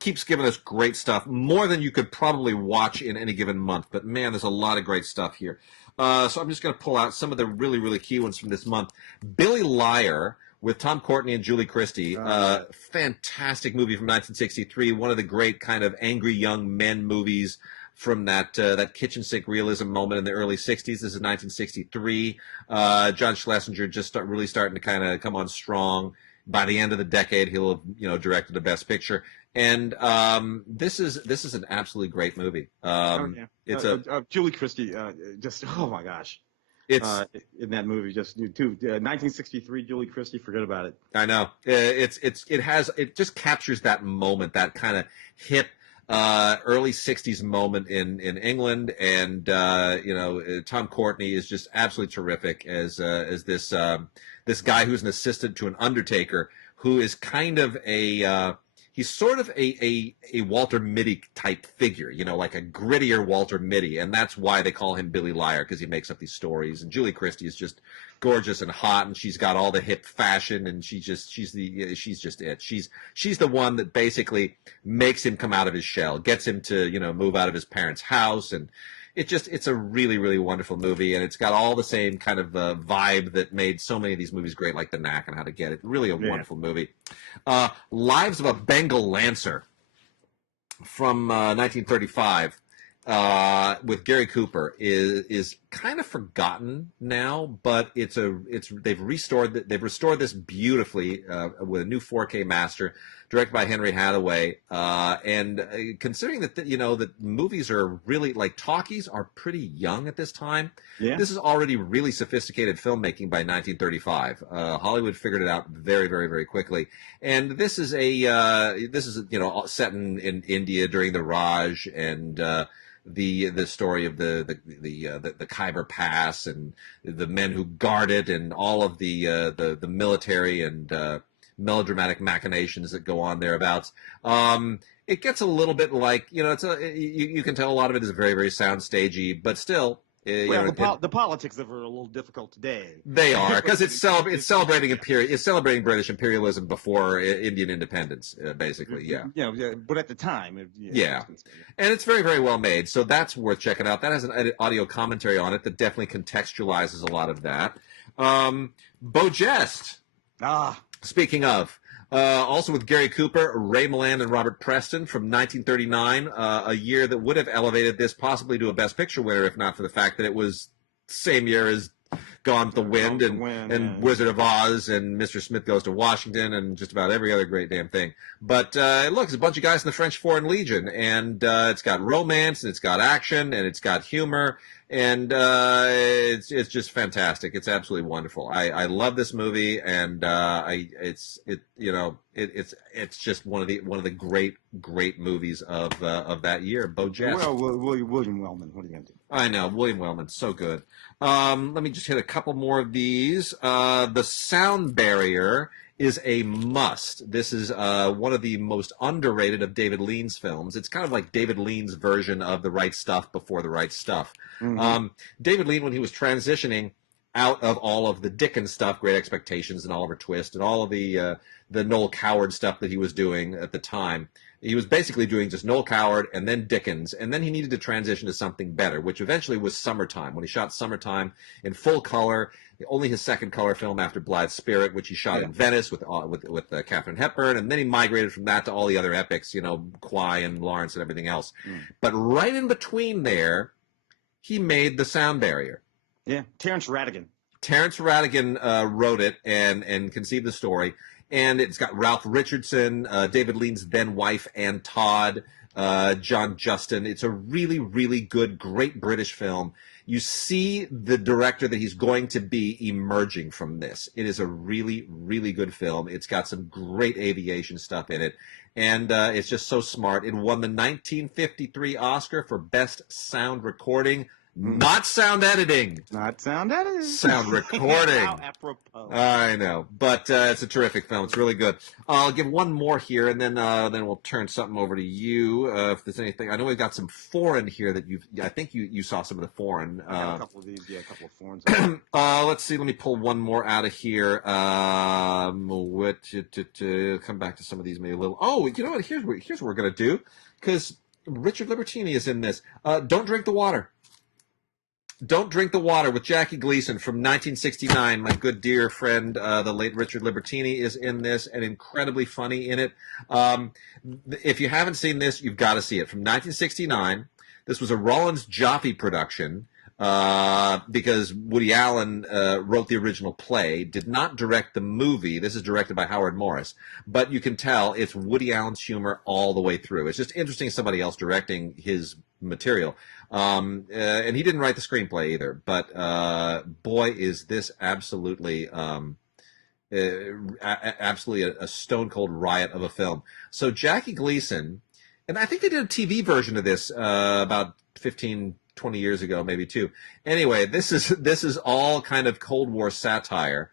keeps giving us great stuff, more than you could probably watch in any given month. But man, there's a lot of great stuff here. So I'm just going to pull out some of the really, really key ones from this month. Billy Liar with Tom Courtenay and Julie Christie. Fantastic movie from 1963. One of the great kind of angry young men movies from that kitchen sink realism moment in the early 60s. This is 1963. John Schlesinger just really starting to kind of come on strong. By the end of the decade, he'll have directed the Best Picture. And this is an absolutely great movie. It's Julie Christie. Just oh my gosh, it's in that movie. Just 1963 Julie Christie. Forget about it. I know. It just captures that moment, that kind of hip early 60s moment in England. And Tom Courtenay is just absolutely terrific as this guy who's an assistant to an undertaker, who is kind of he's sort of a Walter Mitty type figure, like a grittier Walter Mitty, and that's why they call him Billy Liar, because he makes up these stories. And Julie Christie is just gorgeous and hot, and she's got all the hip fashion, and she's just it. She's the one that basically makes him come out of his shell, gets him to move out of his parents' house, and it's a really, really wonderful movie, and it's got all the same kind of vibe that made so many of these movies great, like The Knack and How to Get It. Really a wonderful movie. Lives of a Bengal Lancer from 1935 with Gary Cooper is kind of forgotten now, but they've restored this beautifully with a new 4K master, directed by Henry Hathaway, and considering that that movies are really, like, talkies are pretty young at this time. Yeah. This is already really sophisticated filmmaking by 1935. Hollywood figured it out very, very, very quickly, and this is set in India during the Raj, and the story of the Khyber Pass and the men who guard it, and all of the military and melodramatic machinations that go on thereabouts. It gets a little bit like, you can tell a lot of it is very, very sound stagey, but still. The politics of it are a little difficult today. They are, because it's celebrating British imperialism before Indian independence, basically. Yeah. Yeah, but at the time, and it's very, very well made. So that's worth checking out. That has an audio commentary on it that definitely contextualizes a lot of that. Beau Geste. Speaking of. Also with Gary Cooper, Ray Milland, and Robert Preston from 1939, a year that would have elevated this possibly to a Best Picture winner if not for the fact that it was same year as Gone with the Wind and Wizard of Oz and Mr. Smith Goes to Washington and just about every other great damn thing. But look, it's a bunch of guys in the French Foreign Legion, and it's got romance, and it's got action, and it's got humor, and it's just fantastic. It's absolutely wonderful. I love this movie, and it's just one of the great movies of that year. Beau Geste. Well, William Wellman. What are you gonna do? I know, William Wellman, so good. Let me just hit a couple more of these. The Sound Barrier is a must. This is one of the most underrated of David Lean's films. It's kind of like David Lean's version of The Right Stuff before The Right Stuff. Mm-hmm. David Lean, when he was transitioning out of all of the Dickens stuff, Great Expectations and Oliver Twist, and all of the Noel Coward stuff that he was doing at the time, he was basically doing just Noel Coward and then Dickens, and then he needed to transition to something better, which eventually was Summertime, when he shot Summertime in full color, only his second color film after Blythe's Spirit, which he shot in Venice with Katharine Hepburn, and then he migrated from that to all the other epics, Quai and Lawrence and everything else. But right in between there, he made The Sound Barrier. Yeah, Terrence Rattigan. Terrence Rattigan wrote it and conceived the story. And it's got Ralph Richardson, David Lean's then wife, Ann Todd, John Justin. It's a really, really good, great British film. You see the director that he's going to be emerging from this. It is a really, really good film. It's got some great aviation stuff in it. And it's just so smart. It won the 1953 Oscar for Best Sound Recording. Not sound editing. Not sound editing. Sound recording. How apropos. I know, but it's a terrific film. It's really good. I'll give one more here, and then we'll turn something over to you if there's anything. I know we've got some foreign here that I think you saw some of the foreign. I got a couple of these. Yeah, a couple of foreigns. Let's see. Let me pull one more out of here. Come back to some of these maybe a little. Oh, you know what? Here's what we're gonna do, because Richard Libertini is in this. Don't Drink the Water. Don't Drink the Water with Jackie Gleason from 1969. My good dear friend, the late Richard Libertini, is in this and incredibly funny in it. If you haven't seen this, you've got to see it. From 1969, this was a Rollins Joffe production because Woody Allen wrote the original play, did not direct the movie. This is directed by Howard Morris. But you can tell it's Woody Allen's humor all the way through. It's just interesting somebody else directing his material. And he didn't write the screenplay either, but boy, is this absolutely absolutely a stone cold riot of a film. So Jackie Gleason, and I think they did a TV version of this about 15, 20 years ago, maybe too. Anyway, this is all kind of Cold War satire,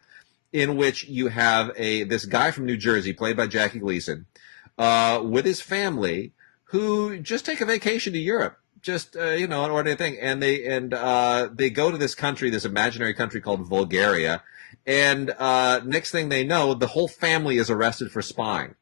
in which you have this guy from New Jersey, played by Jackie Gleason, with his family, who just take a vacation to Europe. Just an ordinary thing, and they go to this country, this imaginary country called Bulgaria, and next thing they know, the whole family is arrested for spying,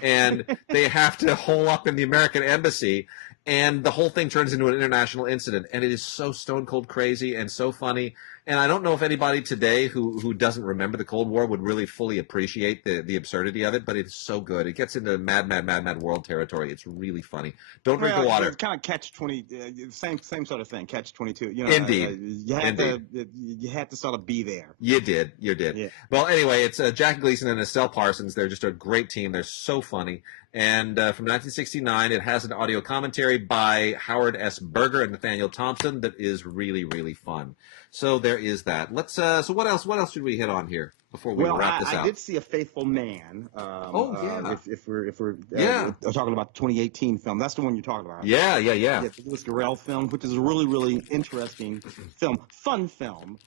and they have to hole up in the American embassy, and the whole thing turns into an international incident, and it is so stone cold crazy and so funny. And I don't know if anybody today who doesn't remember the Cold War would really fully appreciate the absurdity of it, but it's so good. It gets into mad world territory. It's really funny. Don't Drink the Water. It's kind of catch-20, same sort of thing, catch-22. Indeed. You had to sort of be there. You did. Yeah. Well, anyway, it's Jackie Gleason and Estelle Parsons. They're just a great team. They're so funny. And from 1969, it has an audio commentary by Howard S. Berger and Nathaniel Thompson that is really, really fun. So there is that. Let's. So what else? What else should we hit on here before we wrap this out? I did see A Faithful Man. If we're talking about the 2018 film, that's the one you're talking about. Yeah. The Louis Garrel film, which is a really, really interesting film, fun film,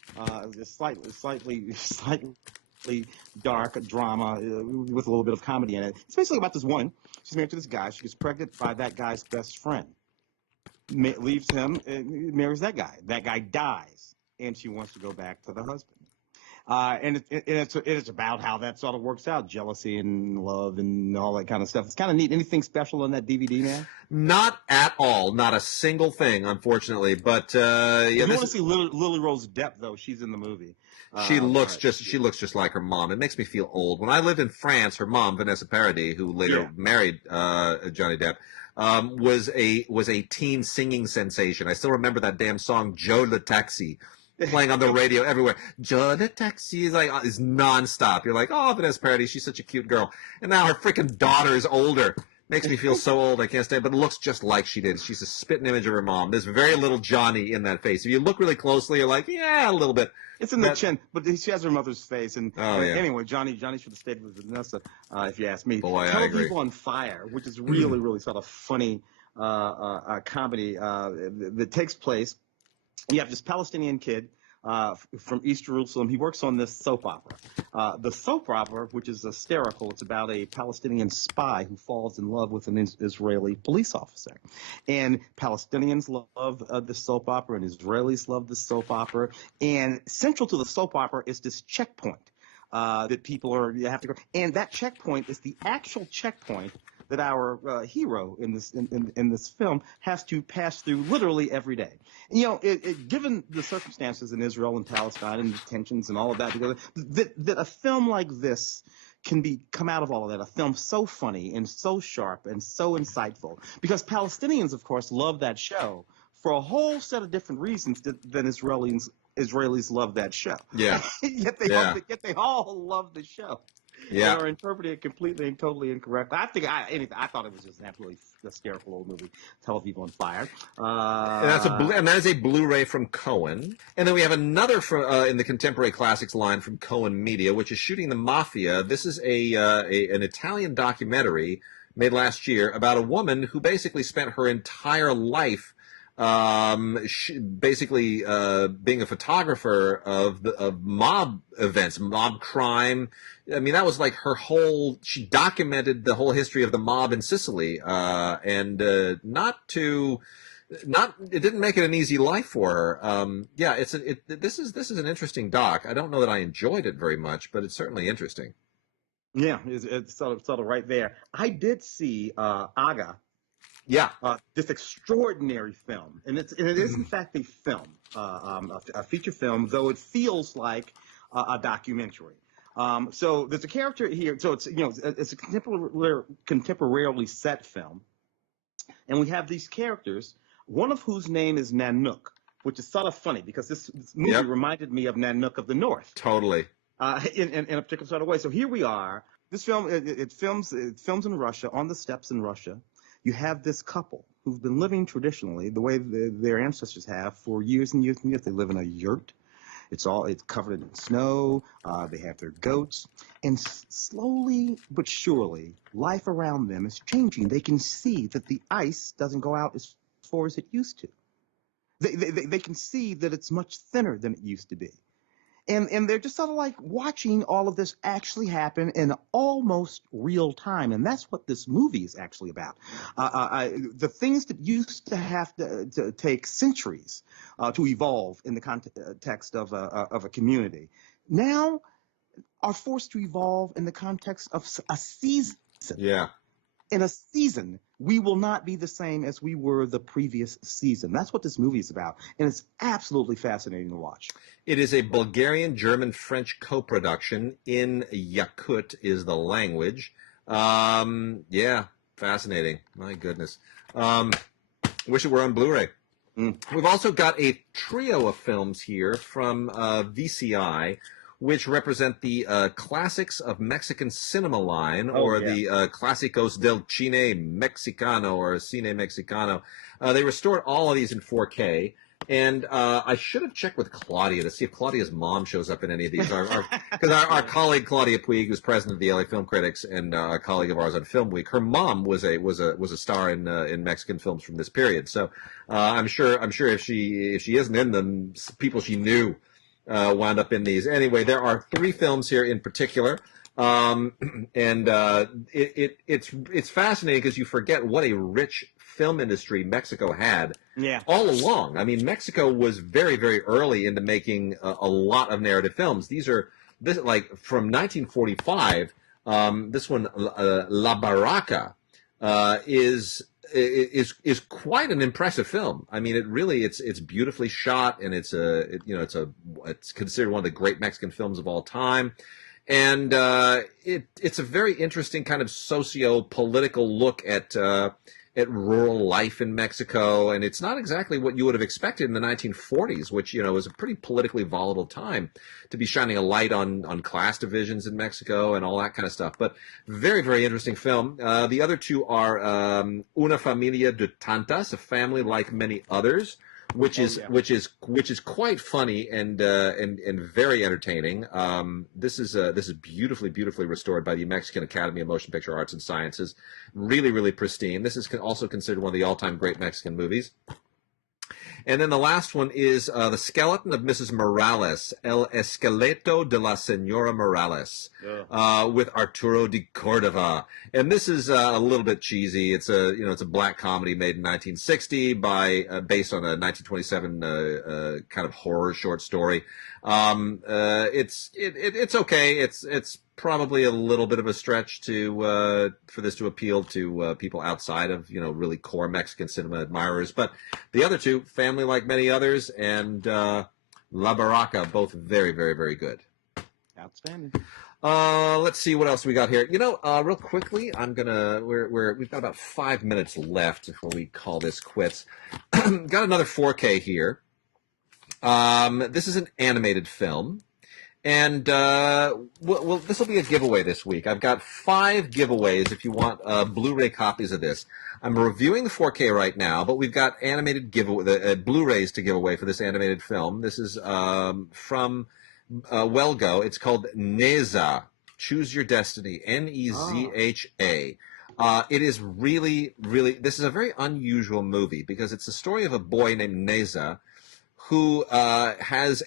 slightly dark drama with a little bit of comedy in it. It's basically about this woman. She's married to this guy. She gets pregnant by that guy's best friend. Leaves him, marries that guy. That guy dies, and she wants to go back to the husband. And it's about how that sort of works out, jealousy and love and all that kind of stuff. It's kind of neat. Anything special on that DVD, man? Not at all. Not a single thing, unfortunately. But if you want to see Lily Rose Depp, though, she's in the movie. She looks just like her mom. It makes me feel old. When I lived in France, her mom, Vanessa Paradis, who later married Johnny Depp, was a teen singing sensation. I still remember that damn song "Joe le Taxi" playing on the radio everywhere. Joe le Taxi is nonstop. You're like, oh, Vanessa Paradis, she's such a cute girl. And now her freaking daughter is older. Makes me feel so old, I can't stand it, but it looks just like she did. She's a spitting image of her mom. There's very little Johnny in that face. If you look really closely, you're like, yeah, a little bit. It's in the chin, but she has her mother's face. And anyway, Johnny should have stayed with Vanessa, if you ask me. Boy, Color I agree. People on Fire, which is really, really sort of funny comedy that takes place. You have this Palestinian kid from East Jerusalem. He works on this soap opera. The soap opera, which is hysterical, it's about a Palestinian spy who falls in love with an Israeli police officer. And Palestinians love the soap opera, and Israelis love the soap opera. And central to the soap opera is this checkpoint that you have to go. And that checkpoint is the actual checkpoint that our hero in this film has to pass through literally every day. And, given the circumstances in Israel and Palestine and the tensions and all of that together, that a film like this can come out of all of that, a film so funny and so sharp and so insightful, because Palestinians, of course, love that show for a whole set of different reasons than Israelis love that show. Yeah. yet they all love the show. Yeah. Or interpreting it completely and totally incorrectly. I thought it was just an absolutely hysterical old movie. Tell People on Fire. And that is a Blu-ray from Cohen. And then we have another in the Contemporary Classics line from Cohen Media, which is Shooting the Mafia. This is an Italian documentary made last year about a woman who basically spent her entire life basically being a photographer of mob events, mob crime. I mean, that was like her whole. She documented the whole history of the mob in Sicily, and it didn't make it an easy life for her. Yeah, this is an interesting doc. I don't know that I enjoyed it very much, but it's certainly interesting. Yeah, it's sort of right there. I did see Aga. Yeah. This extraordinary film, and it is in fact a film, a feature film, though it feels like a documentary. So there's a character here. So it's it's a contemporarily set film, and we have these characters, one of whose name is Nanook, which is sort of funny because this movie reminded me of Nanook of the North. Totally. In a particular sort of way. So here we are. This film it films in Russia, on the steppes in Russia. You have this couple who've been living traditionally the way their ancestors have for years and years and years. They live in a yurt. It's covered in snow. They have their goats, and slowly but surely, life around them is changing. They can see that the ice doesn't go out as far as it used to. They can see that it's much thinner than it used to be. And they're just sort of like watching all of this actually happen in almost real time. And that's what this movie is actually about. The things that used to have to take centuries to evolve in the context of a community now are forced to evolve in the context of a season. Yeah. In a season, we will not be the same as we were the previous season. That's what this movie is about, and it's absolutely fascinating to watch. It is a Bulgarian, German, French co-production. In Yakut is the language. Yeah, fascinating. My goodness. Wish it were on Blu-ray. We've also got a trio of films here from VCI, which represent the classics of Mexican cinema line, the Clásicos del Cine Mexicano, or Cine Mexicano. They restored all of these in 4K. And I should have checked with Claudia to see if Claudia's mom shows up in any of these. Because our colleague Claudia Puig, who's president of the LA Film Critics and a colleague of ours on Film Week, her mom was a star in Mexican films from this period. So I'm sure if she isn't in them, people she knew wound up in these. Anyway, there are 3 films here in particular, and it's fascinating because you forget what a rich film industry Mexico had all along. I mean, Mexico was very, very early into making a lot of narrative films. Like from 1945. This one, La Barraca, is quite an impressive film. I mean, it's beautifully shot, and it's considered one of the great Mexican films of all time. And it's a very interesting kind of socio-political look at rural life in Mexico, and it's not exactly what you would have expected in the 1940s, which was a pretty politically volatile time to be shining a light on class divisions in Mexico and all that kind of stuff. But very, very interesting film. The other 2 are Una Familia de Tantas, A Family Like Many Others, which is quite funny and very entertaining. This is beautifully restored by the Mexican Academy of Motion Picture Arts and Sciences. Really, really pristine. This is also considered one of the all-time great Mexican movies. And then the last one is The Skeleton of Mrs. Morales, El Esqueleto de la Señora Morales, with Arturo de Cordova. And this is a little bit cheesy. It's a black comedy made in 1960 based on a 1927 kind of horror short story. It's okay. It's probably a little bit of a stretch for this to appeal to people outside of really core Mexican cinema admirers. But the other 2, Family Like Many Others and La Barraca, both very, very, very good. Outstanding. Let's see what else we got here. Real quickly, we've got about 5 minutes left before we call this quits. Got another 4K here. This is an animated film. And this will be a giveaway this week. I've got 5 giveaways if you want Blu-ray copies of this. I'm reviewing the 4K right now, but we've got animated Blu-rays to give away for this animated film. This is from Wellgo. It's called NeZha, Choose Your Destiny, NeZha. It is really, really. This is a very unusual movie because it's the story of a boy named NeZha who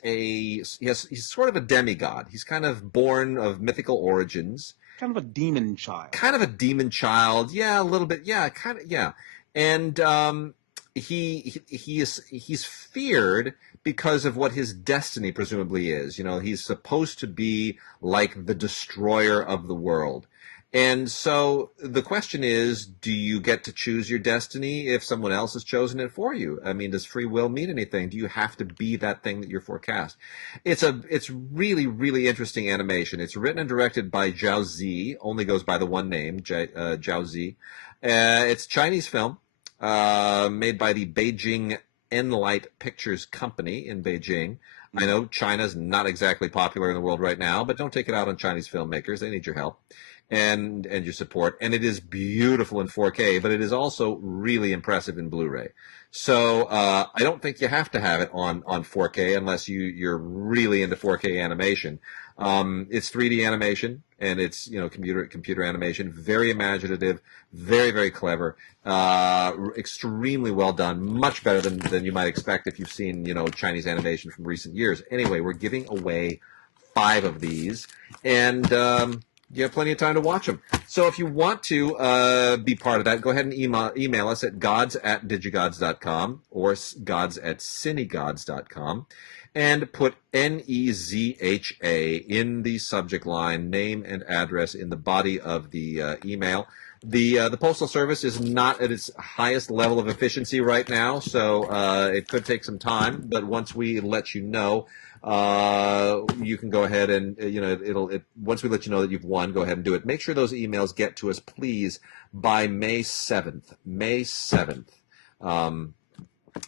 he's sort of a demigod. He's kind of born of mythical origins. Kind of a demon child. Kind of a demon child. Yeah, a little bit. Yeah, kind of. Yeah, and he's feared because of what his destiny presumably is. You know, he's supposed to be like the destroyer of the world. And so the question is, do you get to choose your destiny if someone else has chosen it for you? I mean, does free will mean anything? Do you have to be that thing that you're forecast? It's really, really interesting animation. It's written and directed by Zhao Zi, only goes by the one name, Zhao Zi. It's a Chinese film, made by the Beijing Enlight Pictures Company in Beijing. I know China's not exactly popular in the world right now, but don't take it out on Chinese filmmakers. They need your help and your support. And it is beautiful in 4K, but it is also really impressive in Blu-ray. So I don't think you have to have it on 4K unless you're really into 4K animation. It's 3D animation, and it's computer animation, very imaginative, very, very clever, extremely well done, much better than you might expect if you've seen Chinese animation from recent years. Anyway, we're giving away 5 of these, and you have plenty of time to watch them. So if you want to be part of that, go ahead and email us at gods@digigods.com or gods@cinegods.com. And put NeZha in the subject line, name and address in the body of the email. The Postal Service is not at its highest level of efficiency right now, so it could take some time. But once we let you know, you can go ahead and once we let you know that you've won, go ahead and do it. Make sure those emails get to us, please, by May 7th. May 7th.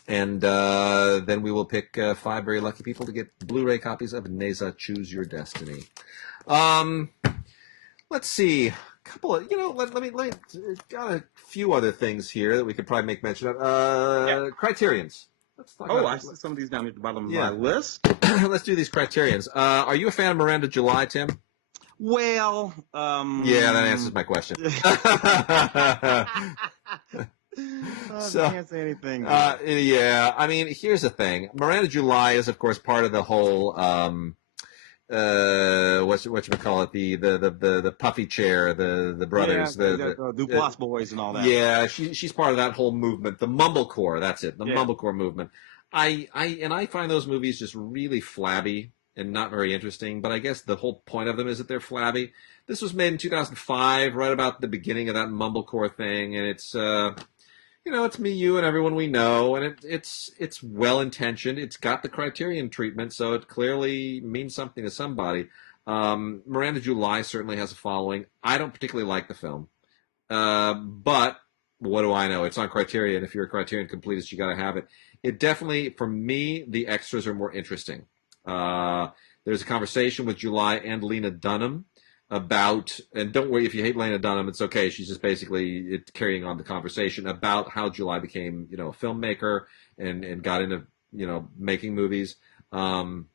And then we will pick 5 very lucky people to get Blu-ray copies of NeZha Choose Your Destiny. Let's see. A couple of, let me got a few other things here that we could probably make mention of. Criterions. Let's talk about I see some of these down at the bottom of my list. Let's do these Criterions. Are you a fan of Miranda July, Tim? Well, yeah, that answers my question. I can't say anything. Yeah, I mean, here's the thing. Miranda July is, of course, part of the whole whatchamacallit, the puffy chair, the brothers, the Duplass boys and all that. Yeah, she's part of that whole movement, the mumblecore. That's it, the mumblecore movement. I find those movies just really flabby and not very interesting. But I guess the whole point of them is that they're flabby. This was made in 2005, right about the beginning of that mumblecore thing, and it's it's me, you, and everyone we know, and it's well intentioned. It's got the Criterion treatment, so it clearly means something to somebody. Miranda July certainly has a following. I don't particularly like the film, but what do I know? It's on Criterion. If you're a Criterion completist, you got to have it. It definitely, for me, the extras are more interesting. There's a conversation with July and Lena Dunham about, and don't worry if you hate Lena Dunham, it's okay. She's just basically carrying on the conversation about how July became, a filmmaker and got into, making movies. And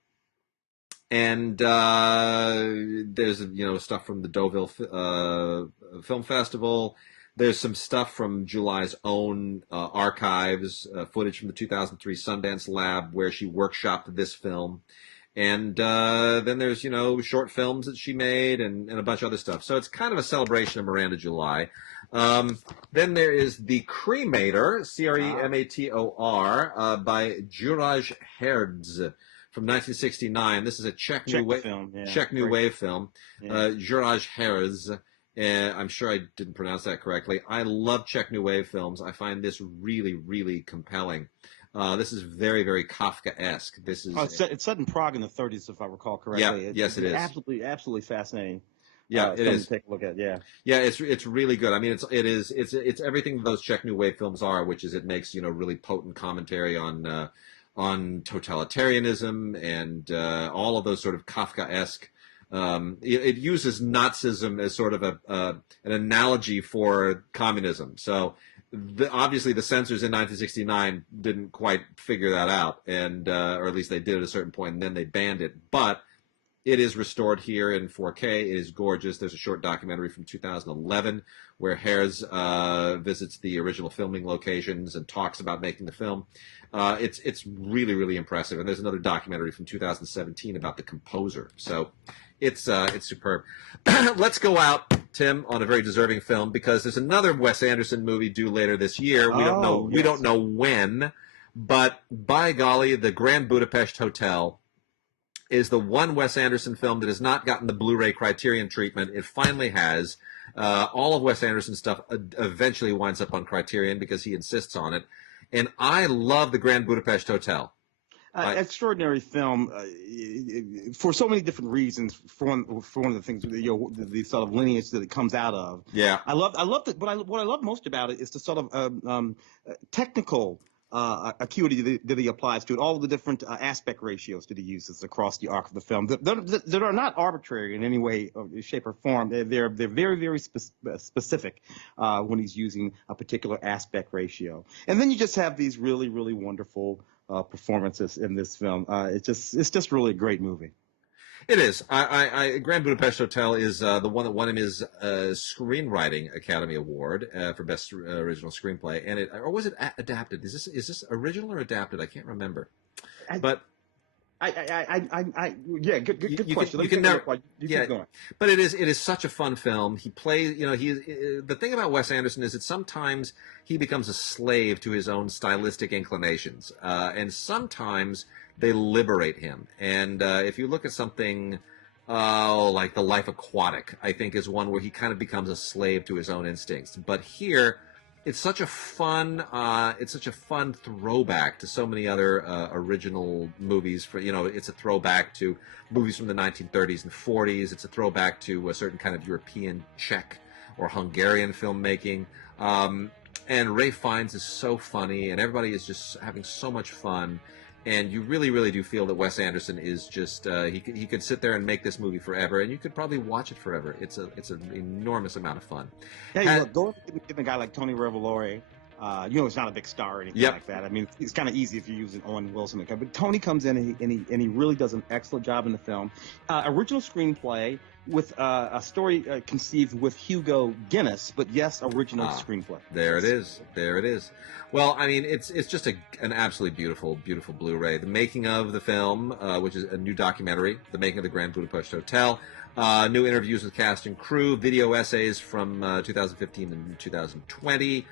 there's, stuff from the Deauville Film Festival. There's some stuff from July's own archives, footage from the 2003 Sundance Lab where she workshopped this film. And then there's, short films that she made and a bunch of other stuff. So it's kind of a celebration of Miranda July. Then there is The Cremator, Cremator, by Juraj Herz from 1969. This is a Czech New Wave film. Yeah. Czech New Wave film. Yeah. Juraj Herz. I'm sure I didn't pronounce that correctly. I love Czech New Wave films. I find this really, really compelling. This is very, very Kafka-esque. This is it's set in Prague in the 30s, if I recall correctly. Yeah, yes, it is. Absolutely fascinating. Yeah, it is. To take a look at. Yeah, it's really good. I mean, it's everything those Czech New Wave films are, which is it makes really potent commentary on totalitarianism and all of those sort of Kafka-esque. It uses Nazism as sort of an analogy for communism. So obviously the censors in 1969 didn't quite figure that out, and or at least they did at a certain point, and then they banned it. But It is restored here in 4K. It is gorgeous. There's a short documentary from 2011 where Hares visits the original filming locations and talks about making the film. It's really, really impressive. And there's another documentary from 2017 about the composer. So it's superb. Let's go out, Tim, on a very deserving film because there's another Wes Anderson movie due later this year. We don't know. Yes. We don't know when, but by golly, the Grand Budapest Hotel is the one Wes Anderson film that has not gotten the Blu-ray Criterion treatment. It finally has. All of Wes Anderson's stuff eventually winds up on Criterion because he insists on it. And I love the Grand Budapest Hotel. Extraordinary film for so many different reasons. For one of the things, the sort of lineage that it comes out of. Yeah, I love it. But what I love most about it is the sort of technical acuity that he applies to it, all the different aspect ratios that he uses across the arc of the film that are not arbitrary in any way, shape, or form. They're very, very specific when he's using a particular aspect ratio. And then you just have these really, really wonderful performances in this film. It's just really a great movie. It is. Grand Budapest Hotel is the one that won him his Screenwriting Academy Award for Best Original Screenplay, and or was it adapted? Is this original or adapted? I can't remember. But yeah, good question. You can never. Keep going. But it is such a fun film. He plays. The thing about Wes Anderson is that sometimes he becomes a slave to his own stylistic inclinations, and sometimes they liberate him. And if you look at something like The Life Aquatic, I think is one where he kind of becomes a slave to his own instincts. But here, it's such a fun throwback to so many other original movies. It's a throwback to movies from the 1930s and 40s. It's a throwback to a certain kind of European, Czech, or Hungarian filmmaking. And Ralph Fiennes is so funny, and everybody is just having so much fun. And you really, really do feel that Wes Anderson is just he could sit there and make this movie forever, and you could probably watch it forever. It's an enormous amount of fun. Yeah, look, go and give a guy like Tony Revolori. He's not a big star or anything like that. I mean, it's kind of easy if you're using Owen Wilson. But Tony comes in and he really does an excellent job in the film. Original screenplay with a story conceived with Hugo Guinness, but yes, original screenplay. There it is. Well, I mean, it's just an absolutely beautiful, beautiful Blu-ray. The making of the film, which is a new documentary, the making of the Grand Budapest Hotel, new interviews with cast and crew, video essays from 2015 and 2020.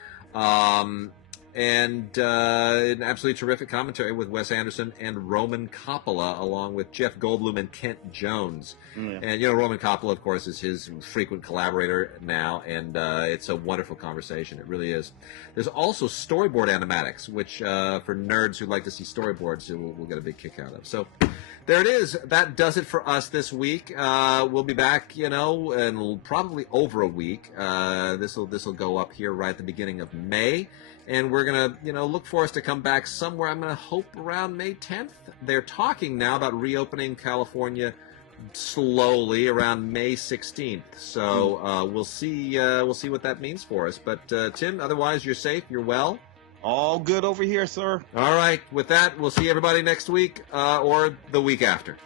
And an absolutely terrific commentary with Wes Anderson and Roman Coppola, along with Jeff Goldblum and Kent Jones. Yeah. And, Roman Coppola, of course, is his frequent collaborator now, and it's a wonderful conversation. It really is. There's also storyboard animatics, which for nerds who like to see storyboards, we'll get a big kick out of. So there it is. That does it for us this week. We'll be back, in probably over a week. This will go up here right at the beginning of May. And we're going to, look for us to come back somewhere, I'm going to hope, around May 10th. They're talking now about reopening California slowly around May 16th. So we'll see what that means for us. But, Tim, otherwise, you're safe, you're well? All good over here, sir. All right. With that, we'll see everybody next week or the week after.